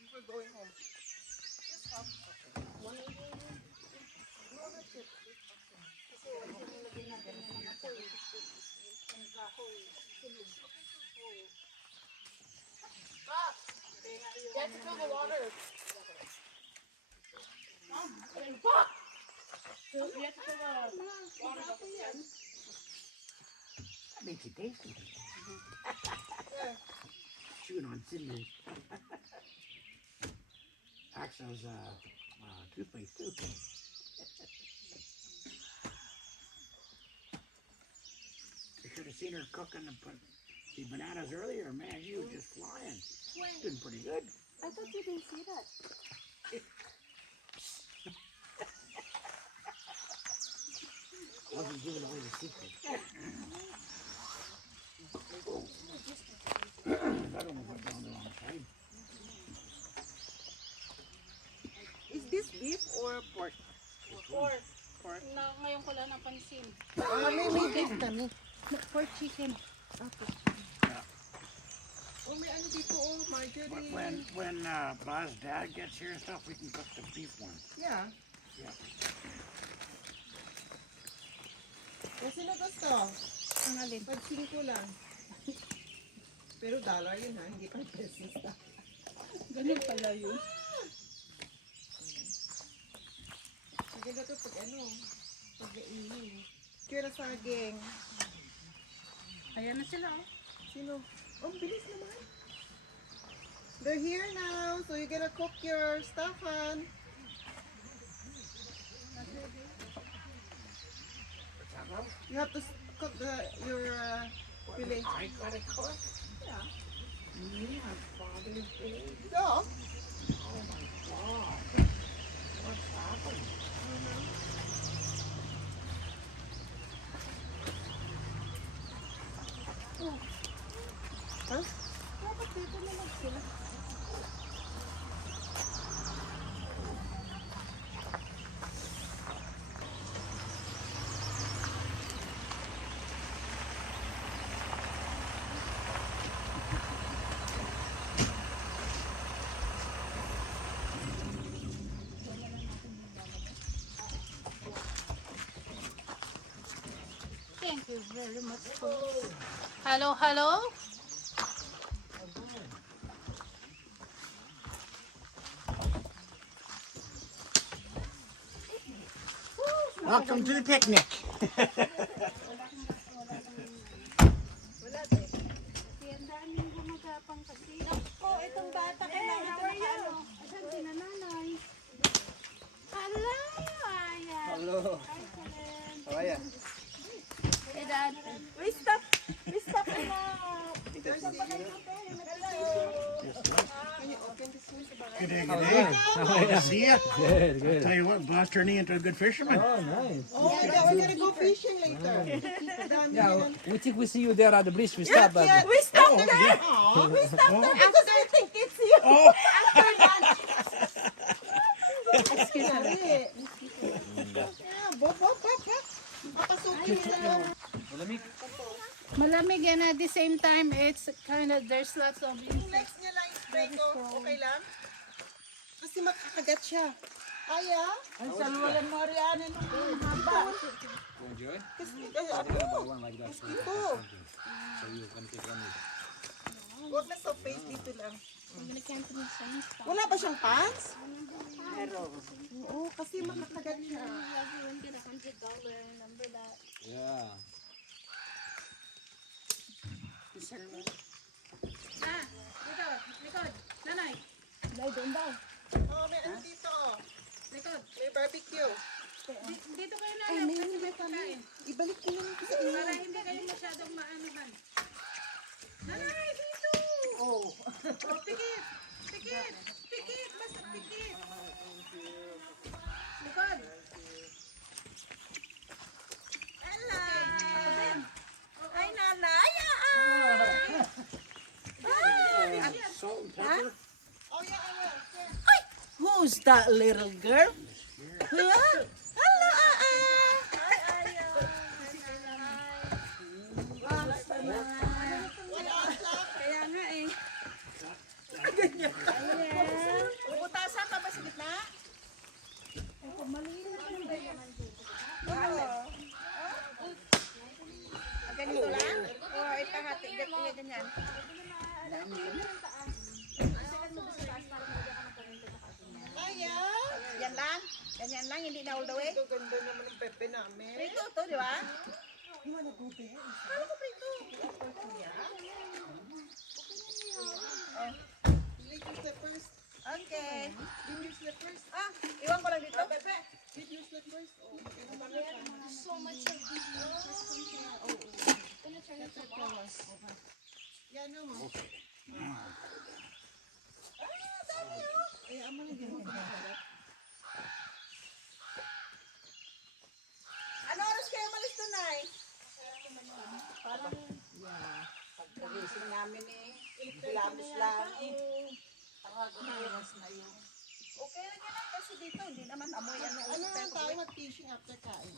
before going home. Just half. No, that's it. You have to fill the water. That makes it tasty. Yeah. Chewing on cinnamon. Axel's toothpaste too. You should have seen her cooking the bananas earlier. Man, she was just flying. Doing pretty good. I thought you didn't see that. Wasn't giving away the secret. That almost went down the wrong side. Is this beef or pork? Pork. Na, ngayon ko lang napansin. May beef kami. Pork chicken. Oh, may ano dito, oh, margarine. When Buzz dad gets here and stuff, we can cook the beef one. Yeah. Yeah. O, sino gusto? Ang alin? Pag-5 lang. Pero dollar yun ha, hindi pa pesos ha. Ganun pala yun. Maganda to pag ano, pag-iini. Kira saging. Ayan na sila oh. Sino? Oh, bilis naman. They're here now, so you gotta cook your stuff, hon. You have to cook your fillet. I gotta cook. Yeah. Me on Father's Day. No. Oh my God. What's happened? Huh? Dapat dito na lang sila. Thank you very much. Hello, hello. Welcome to the picnic. Ang daming gumagapang kasi. Naku, itong bata kailangan ko ano. Asan si nanay? Hello, Aya. Hello. Excellent. How are you? Hey, Dad. We stop na. Can you open this one? Good day, How good are day. you? How are you? See ya. Good, good. Tell you what, Boss turned me into a good fisherman. Oh, nice. Oh, yeah, we're gonna go fishing later. Yeah, we think we see you there at the bridge. We stop at Yeah, the... we stop there. Yeah. We stop there because I think it's you. Oh, Excuse me. Yeah, bop. Papasukin sila. Malamig and at the same time, it's kind of, there's lots of Yung legs niya lang spray ko, okay lang? Kasi makakagat siya. Aya? Ang salwalan mo Ariane nung haba. Enjoy? Kasi ako. One like that. Ito. So you can take one. Huwag na sa face dito lang. I'm gonna cancel the same spot. Wala ba siyang pants? Oo, kasi makakagat siya. Everyone get $100. Remember that? Yeah. Ah, likod. Nanay, Oh, may ano dito. likod. May barbecue. Dito kayo nanay, kasi may pagkain. Ibalik ko na lang sa inyo. Para hindi kayo masyadong maanuhan. Nanay, dito! Oh. Oh, pikit! Basta pikit! Likod! Hello! Ay, nanay! salt and pepper. Oh, yeah, I will. Who's that little girl? Huh? Hello, Kaya nga eh. Ganyan lang, hindi na all the way. Ito, ganda naman ng pepe namin. Prito to, di ba? Hindi mo nagbuti. Kala ko prito. Leave your slippers. Okay. Leave your slippers. Ah, iwan ko lang dito. Pepe, leave your slippers. Oh, So much of these has come here. Oh, gonna turn it to balls. yan naman. Eh, amo na din mo kumakalat. Ano oras kayo malis doon, Nay? Pagkagising namin labis lang oras na yun. Okay lang yan kasi dito, hindi naman amoy ano. Ano ang tawag fishing after kain?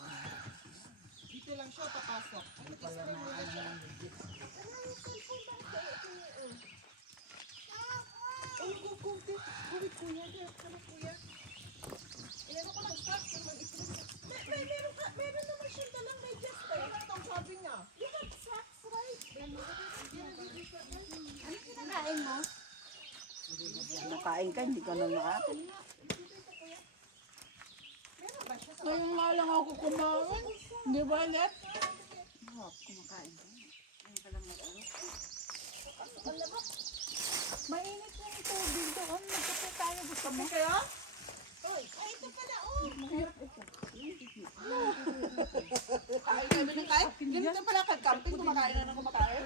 Dito lang siya papasok. Oh, go, kuya. Ano, kuya? Ilan ako lang start naman ito. Meron naman siya dalang medyas pa. Ano itong sabi niya? You have socks, right? Ano kinakain mo? Nakain ka, hindi ka na nakain. Ngayon nga lang ako kumain. Di ba, Net? Kumakain ka. Mainit yung tubig doon. Nagkape tayo. Gusto mo? Kayo? Ay, ito pala, oh. Kain kami ng kain? Ganito pala kag-camping, kumakain na kumakain.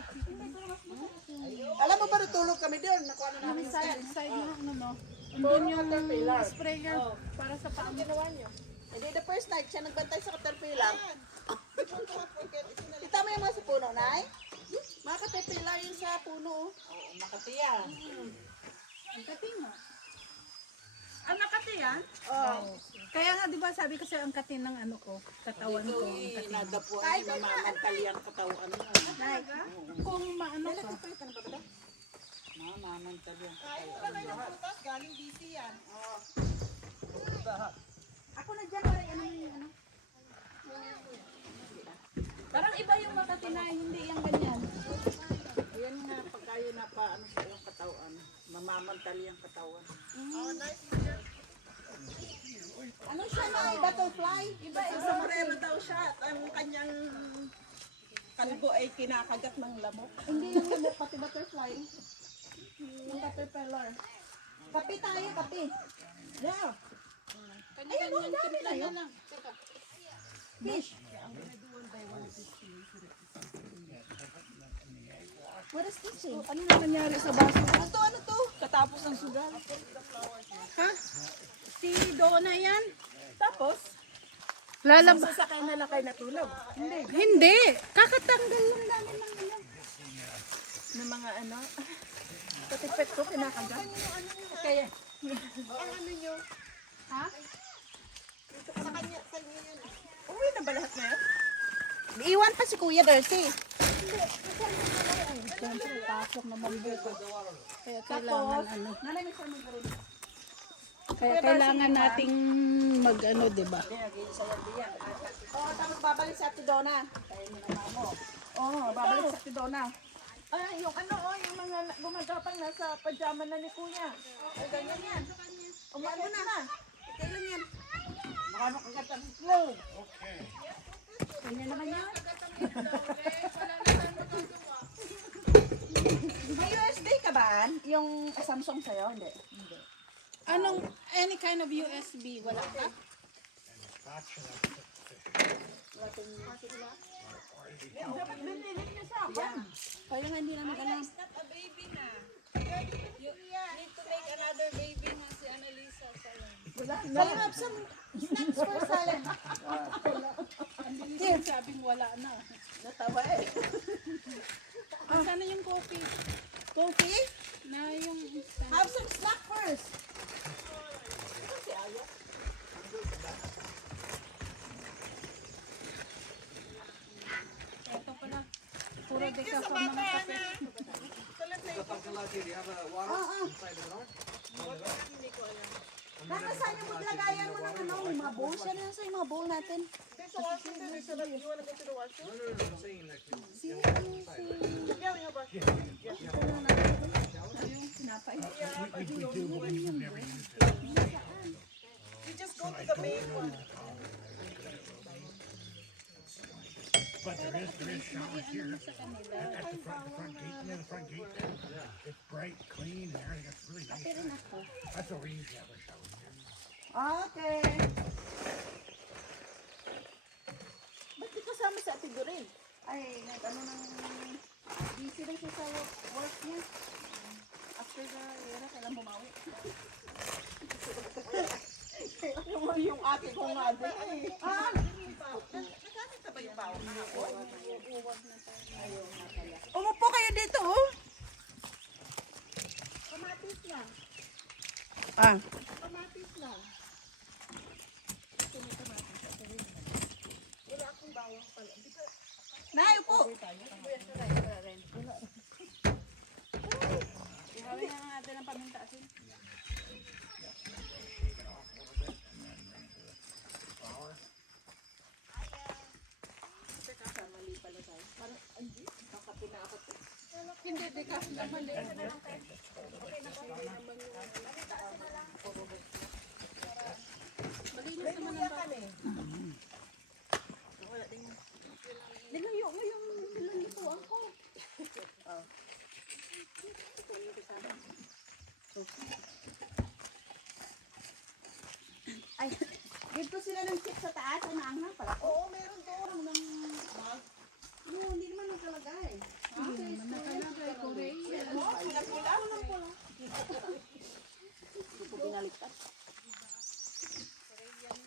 Alam mo ba natulog kami doon? Nakuha na namin yung stand. Side na ano, no? Doon yung sprayer para sa paa. Ginawa niyo? Hindi, the first night, siya nagbantay sa caterpillar. Don't forget, ito na lang. Kita mo yung mga sa puno, Nay? Mga caterpillar yun sa puno. Oo, makatiyan. Ang kating mo. Ang nakati yan? Kaya nga, di ba, sabi kasi ang katin ng ano ko, katawan ko, ang katin. Nadapuan ni mamamantali ang katawan mo. Kung maano ka, Mamamantali ang Kain mo ba kayo ng prutas? Galing DC yan. Ako na dyan, parang ano yung ano? parang iba yung makati na, hindi yung ganyan. Yan nga, pagka yun na pa, ano sa iyong katawan, mamamantali ang katawan. Oh, nice. Ano siya, Nay? Butterfly? Iba, Sombrero daw siya at ang kanyang kalbo ay kinakagat ng lamok. Hindi lang lamok, pati butterfly. Yung caterpillar. Kape tayo, kape. Yeah. Ayun, ang dami na yun. Fish. What is this? Ano na nangyari sa baso? Ano to? Katapos ng sugal. Ha? Si Donna yan? Tapos, Lalab... sasakay na lang kayo natulog. Hindi. Kakatanggal lang namin ng ano. Ng mga ano. Patipet ko, kinakagat. Kaya. Ang ano nyo? Ha? Sa kanya yun. Uwi na ba lahat na yun? Iwan pa si Kuya Darcy. Siyempre, pasok naman dito. Kaya kailangan ano. Nanay, may sarmong rin. Kaya kailangan nating mag ano, di ba? Oo, tapos babalik sa Ate Donna. Oo, babalik sa Ate Donna. Ah, yung ano, yung mga gumagapang nasa pajama na ni Kuya. Ay, ganyan yan. Umano na. Kailan yan? Baka makagat ang flow. Ganyan naman yan. May USB ka ba? Yung Samsung sa'yo? Hindi. Anong, any kind of USB, wala ka? Dapat binilit niya sa akin. Kaya nga hindi namin alam. Not a baby na. You need to make another baby na si Annalisa. So you have some snacks for Salem. Hindi sabing wala na. Natawa eh. Sana yung coffee? Coffee? Na yung... Have some snack first. Ito pala. Puro deka sa mga kape. Nakasaan yung maglagayan mo ng ano, may mga bowls. Yan lang sa yung mga bowl natin. There's a washroom there. You wanna go to the washroom? Yung sinapay. You just go to the main here. At the front gate, near the front gate there. It's bright, clean, and everything. It's really nice. That's what we usually have our shower here. Okay. Ba't di kasama si Ate Doreen? Ay, nag-ano nang... Busy na siya sa work niya. After the era, kailan bumawi. Kailan mo yung ate ko nga din eh. Nagamit na ba yung baon? Umupo kayo dito oh. Kamatis lang. Kamatis lang. Wala akong bawang pala. Nay, upo! Ihawin na natin ang paminta asin. Nilayo mo yung nilalutuan ko. Ay, dito sila ng chip sa taas. Ay, naanghang pala. Oo, meron doon. No, hindi naman nakalagay. Nakalagay Korean. Pula-pula mo ng pula. Hindi ko pinaliktad.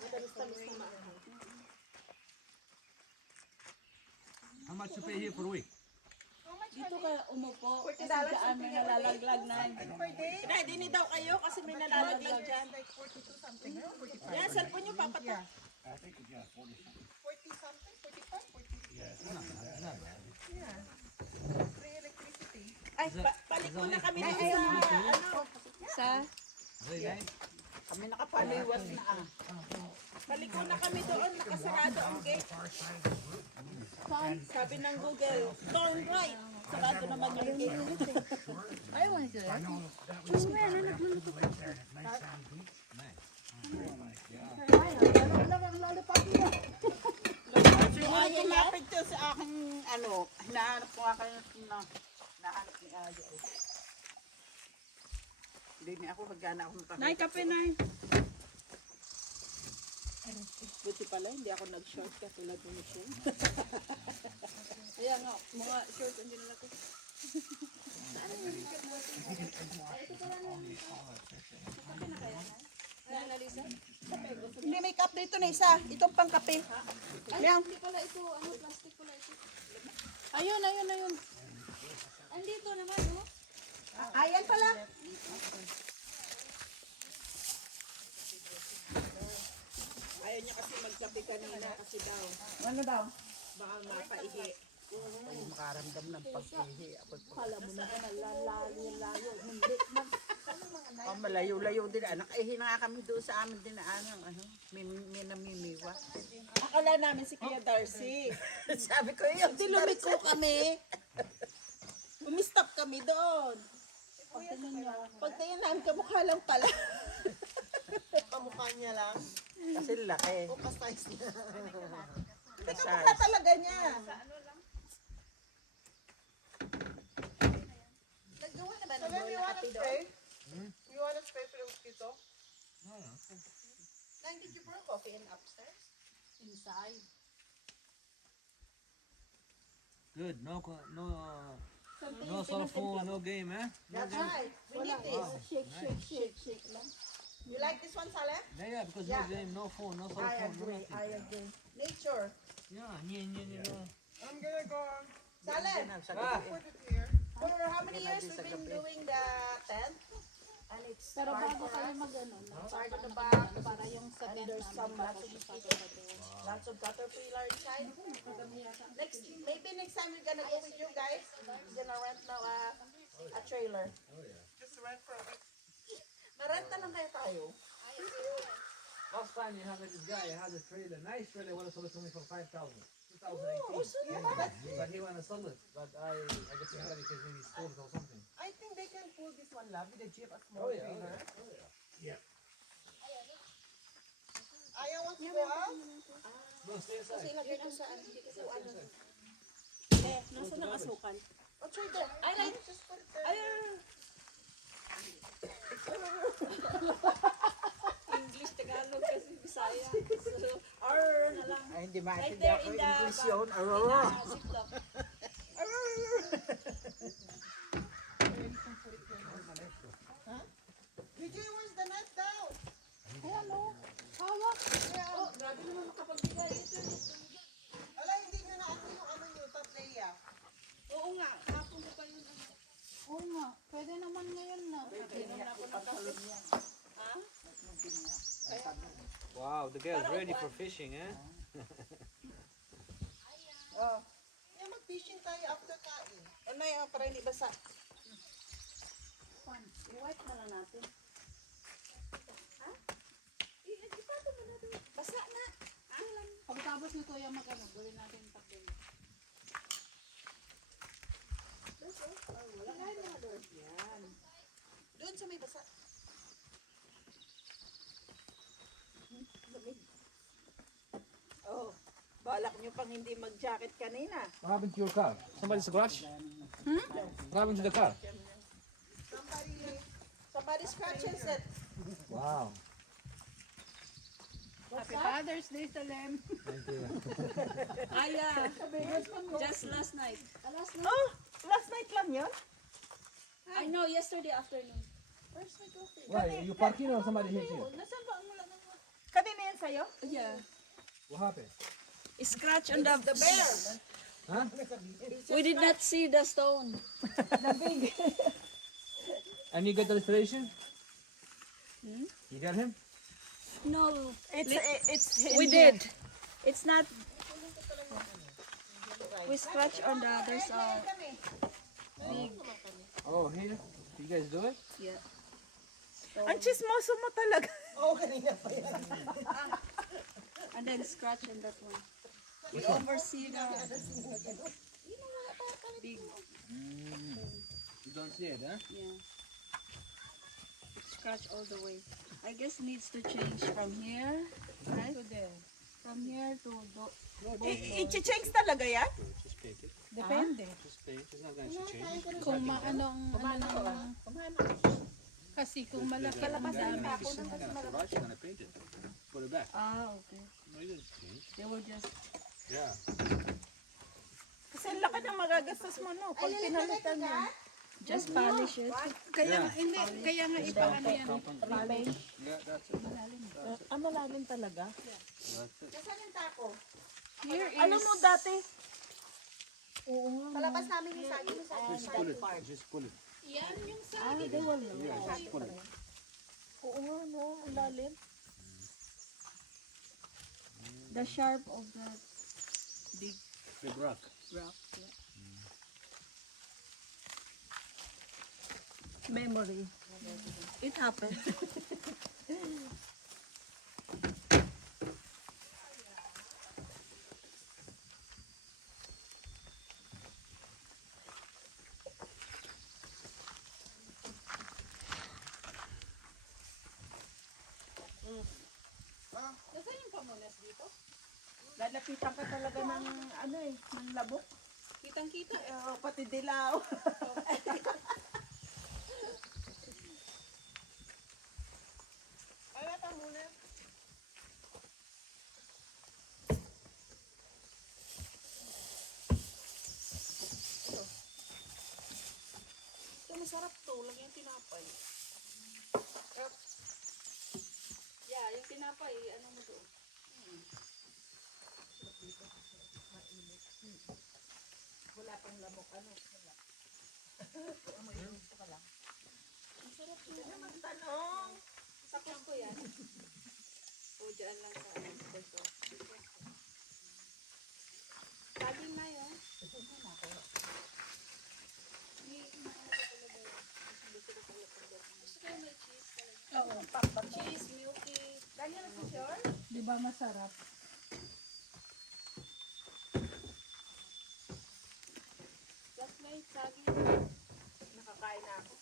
Matamis-tamis na maanghang. How much you pay here for a week? Dito ka umupo kasi dyan may nalalaglag na. Ready ni daw kayo kasi may nalalaglag dyan. Like 42 something. Yan, cellphone nyo papata. I think it's 40 something. 40 something? 45? 40? Yes. Free electricity. Ay, balik ko na kami doon sa ano. Sa? Very nice. Kami nakapaliwas na ah. Balik ko na kami doon, nakasarado ang gate. Sabi ng Google, turn right. Sarado naman yung gate. I want to. I know that was the lake there, and it's nice sand beach. Yung ay lumapit to sa aking ano, hinahanap ko nga kayo na nahanap ni Ayo. Hindi niya ako magana ako mapakita. Nay, kape, Nay. Buti pala, hindi ako nag-short katulad ng Michelle. Kaya nga, mga short ang ginala ko. Hindi, may cup dito na isa. Itong pang kape. Meow. Hindi pala ito, ano, plastic pala ito. Ayun, ayun, ayun. Andito naman, oh. Ayan pala. Ayaw niya kasi magkape kanina kasi daw. Ano daw? Baka mapaihi. Makaramdam ng pag-ihi. Kala mo naman layo-layo. Hindi man. Malayo-layo din. Nakaihi na nga kami doon sa amin din na ano, may namimiwa. Akala namin si Kuya Darcy. Sabi ko yun. Di lumiko kami. Umistop kami doon. Pagtingin namin kamukha lang pala. Kamukha niya lang? Kasi laki. O ka-size niya. Kamukha talaga niya. Naggawa na ba ng bola kati doon? You want to spray for the mosquito? Nang, did you pour coffee in upstairs? Inside. Good. No cell phone, no game, eh? That's right. We need this. Shake lang. You like this one, Saleh? Yeah, because Yeah. no game, no phone, no cell I phone, no agree. nothing. I agree. Nature. Yeah, yeah. I'm gonna go Saleh, put it here. for how many years we've been doing the tent? And it's Pero hard bago for kayo us. mag-ano, Hard on the back. para yung sa And there's some lots of lots of caterpillar inside. Maybe next time we're gonna go with you guys. We're gonna rent now a trailer. Just rent for a week. Marenta lang kayo tayo. Last time you had this guy, had a trailer, nice trailer, was sold to me for 5,000. 2018. But he wanna sell it, but I guess he had it because maybe he stole it or something. I think they can pull this one, love, with the jeep, a small trailer. Ayaw wants to go out? No, stay inside. Ilagay lang sa ano. Stay inside. Nasaan ang asukal? Oh, try that. Ay, like, Just put it there. ay, English, Tagalog, kasi Bisaya. So, na lang. Ay, hindi Right there in the English yun. ziplock. Vijay, where's the net daw? Oh, grabe naman makapagbigay ito. Ala, hindi nyo na ano yung ano nyo, Tatleya. Oo nga, hapon ko pa yun. Oo nga, pwede naman ngayon na. Wow, the girl's ready for fishing, eh? Kaya mag-fishing tayo after kain. Ano yun, para hindi basa. I-wipe na lang natin. Ha? Ipatong mo natin. Basa na. Pagkatapos ni Kuya mag-ano, gawin natin yung takbo niya. Doon sa may basa. Oh, balak nyo pang hindi mag-jacket kanina. What happened to your car? Somebody scratched? What happened to the car? Somebody scratches it. Wow. Happy Father's Day to them. Thank you. Ah, yeah. Just last night. Oh, last night lang yun? I know, yesterday afternoon. Why? You parking or somebody hit you? Nasaan ba ang wala nang... Kanina yan sa'yo? Yeah. What happened? Scratch on the bear. Huh? We did not see the stone. And you got the restoration? You got him? No. It's We did. It's not. We scratch on the. There's a. Oh, here? You guys do it? Yeah. Ang chismoso mo talaga. Oo, kanina pa yan. And then scratch on that one. We oversee the big. You don't see it, huh? Yeah. Scratch all the way. I guess needs to change from here, right? To there. From here to I-change talaga yan? Just paint it. Depende. Just paint. It's not going to change. Kung maanong, kasi kung malaki ang dami. She's gonna paint it. Put it back. Ah, okay. No, you didn't change. They will just. Yeah. Kasi ang laki ng magagastos mo, no? Pag pinalitan mo. Just polish it. Kaya nga, hindi, kaya nga ipaano yan. Yeah, that's it. Malalim talaga. That's it. Here is, Alam mo dati, Palabas namin yung saging sa Just pull it. Just pull it. yan yung sa Yeah, just pull it. oo nga, no? Ang lalim. The sharp of the Big rock. rock. Yeah. Memory. It happened. Nasaan yung pamunas dito? Lalapitan ka talaga ng, ano eh, ng labok. Kitang-kita. Pati dilaw. Ay, ata muna. Ito masarap to. Lagyan yung tinapay. Yeah, yung tinapay, ano mo doon? Wala pang labok, ano? Wala. Masarap to. Ano magtanong? Sakyan ko yan. O, dyan lang sa ano. Ito. Saging na yun. Gusto ko yung may cheese talaga. Oo. Cheese, milky. Ganyan na si Sean? Di ba masarap? Last night, saging. Nakakain na ako.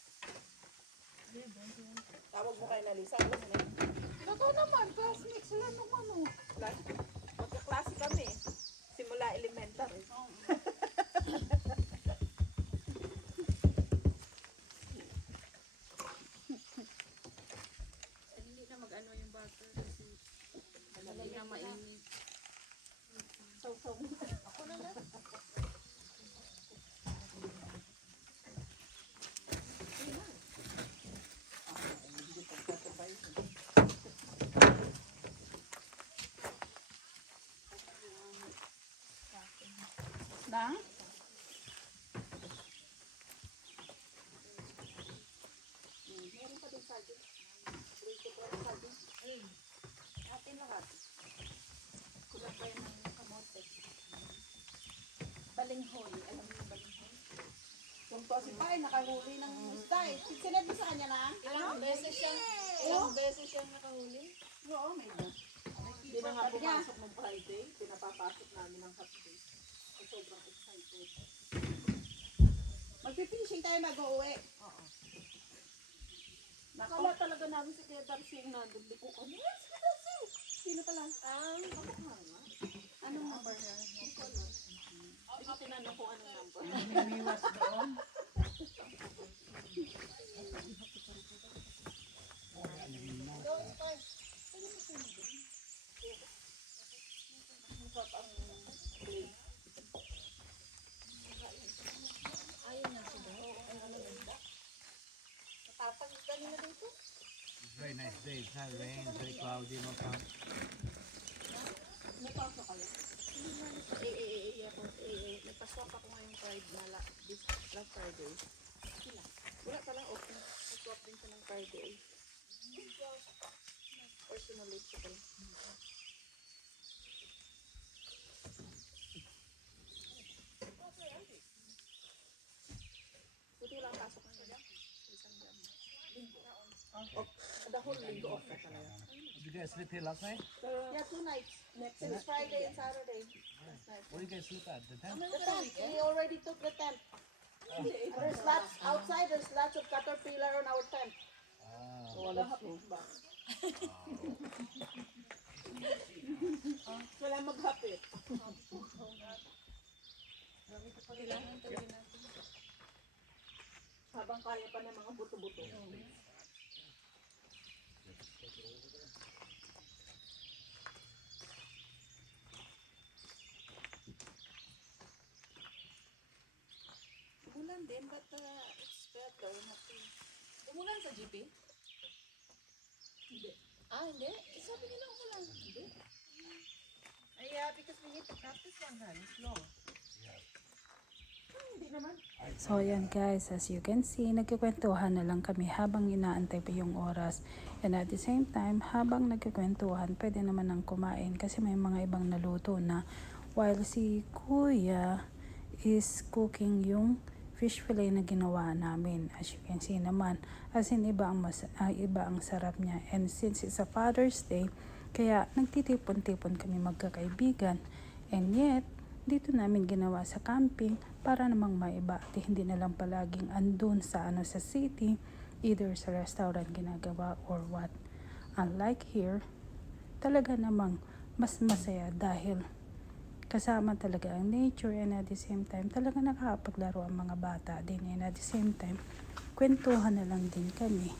Tawag mo kay Nalisa. Alam mo na yun. Totoo naman, classmates sila nung ano. Magkaklase kami. Simula elementary. Tinawag. Kulang pa yun ng kamote. Balinghoy. Alam mo yung balinghoy? Kung to si Pai, nakahuli ng isda eh. Sinad mo sa kanya na? Ilang beses siyang nakahuli? Oo, may ba? Hindi na nga pumasok ng Friday. Pinapapasok namin ng Saturday. Sobrang excited. Magpipishing tayo mag-uwi. Oo. Nakala talaga namin si Kuya Darcy yung nandun. Di ko kami. Sino pala? Anong number niya? Hindi ko alam. Hindi ko tinanong kung anong number. Namiwas doon. It's very nice day. It's not rain, it's very cloudy, no cloud. Nagpaswap ako ngayong Friday na last Friday. Wala pala open. Nag-swap din siya ng Friday. Personally ko pala. Buti lang pasok na nila. Isang buwan. The whole linggo off na talaga. Did you guys sleep here last night? Yeah, 2 nights. Since Friday and Saturday. Last night. Where did you guys sleep at? The tent? The tent. We already took the tent. There's lots outside. There's lots of caterpillar on our tent. Wala hapit ba? Wala maghapit. Kailangan tuloy natin. Habang kaya pa ng mga buto-buto. Umulan din, but it's better not to. Umulan sa GP? Hindi. Ah, hindi? Sabi nila umulan. Hindi? Because we need to practice one hand. It's long. Hindi naman. So ayan guys, as you can see, nagkikwentuhan na lang kami habang inaantay pa yung oras. And at the same time, habang nagkikwentuhan, pwede naman nang kumain kasi may mga ibang naluto na. While si Kuya is cooking yung fish fillet na ginawa namin. As you can see naman, as in iba ang sarap niya. And since it's a Father's Day, kaya nagtitipon-tipon kami magkakaibigan. And yet, dito namin ginawa sa camping para namang maiba at hindi na lang palaging andun sa sa city, either sa restaurant ginagawa or what. Unlike here, talaga namang mas masaya dahil kasama talaga ang nature, and at the same time talaga nakakapaglaro ang mga bata din, and at the same time kwentuhan na lang din kami.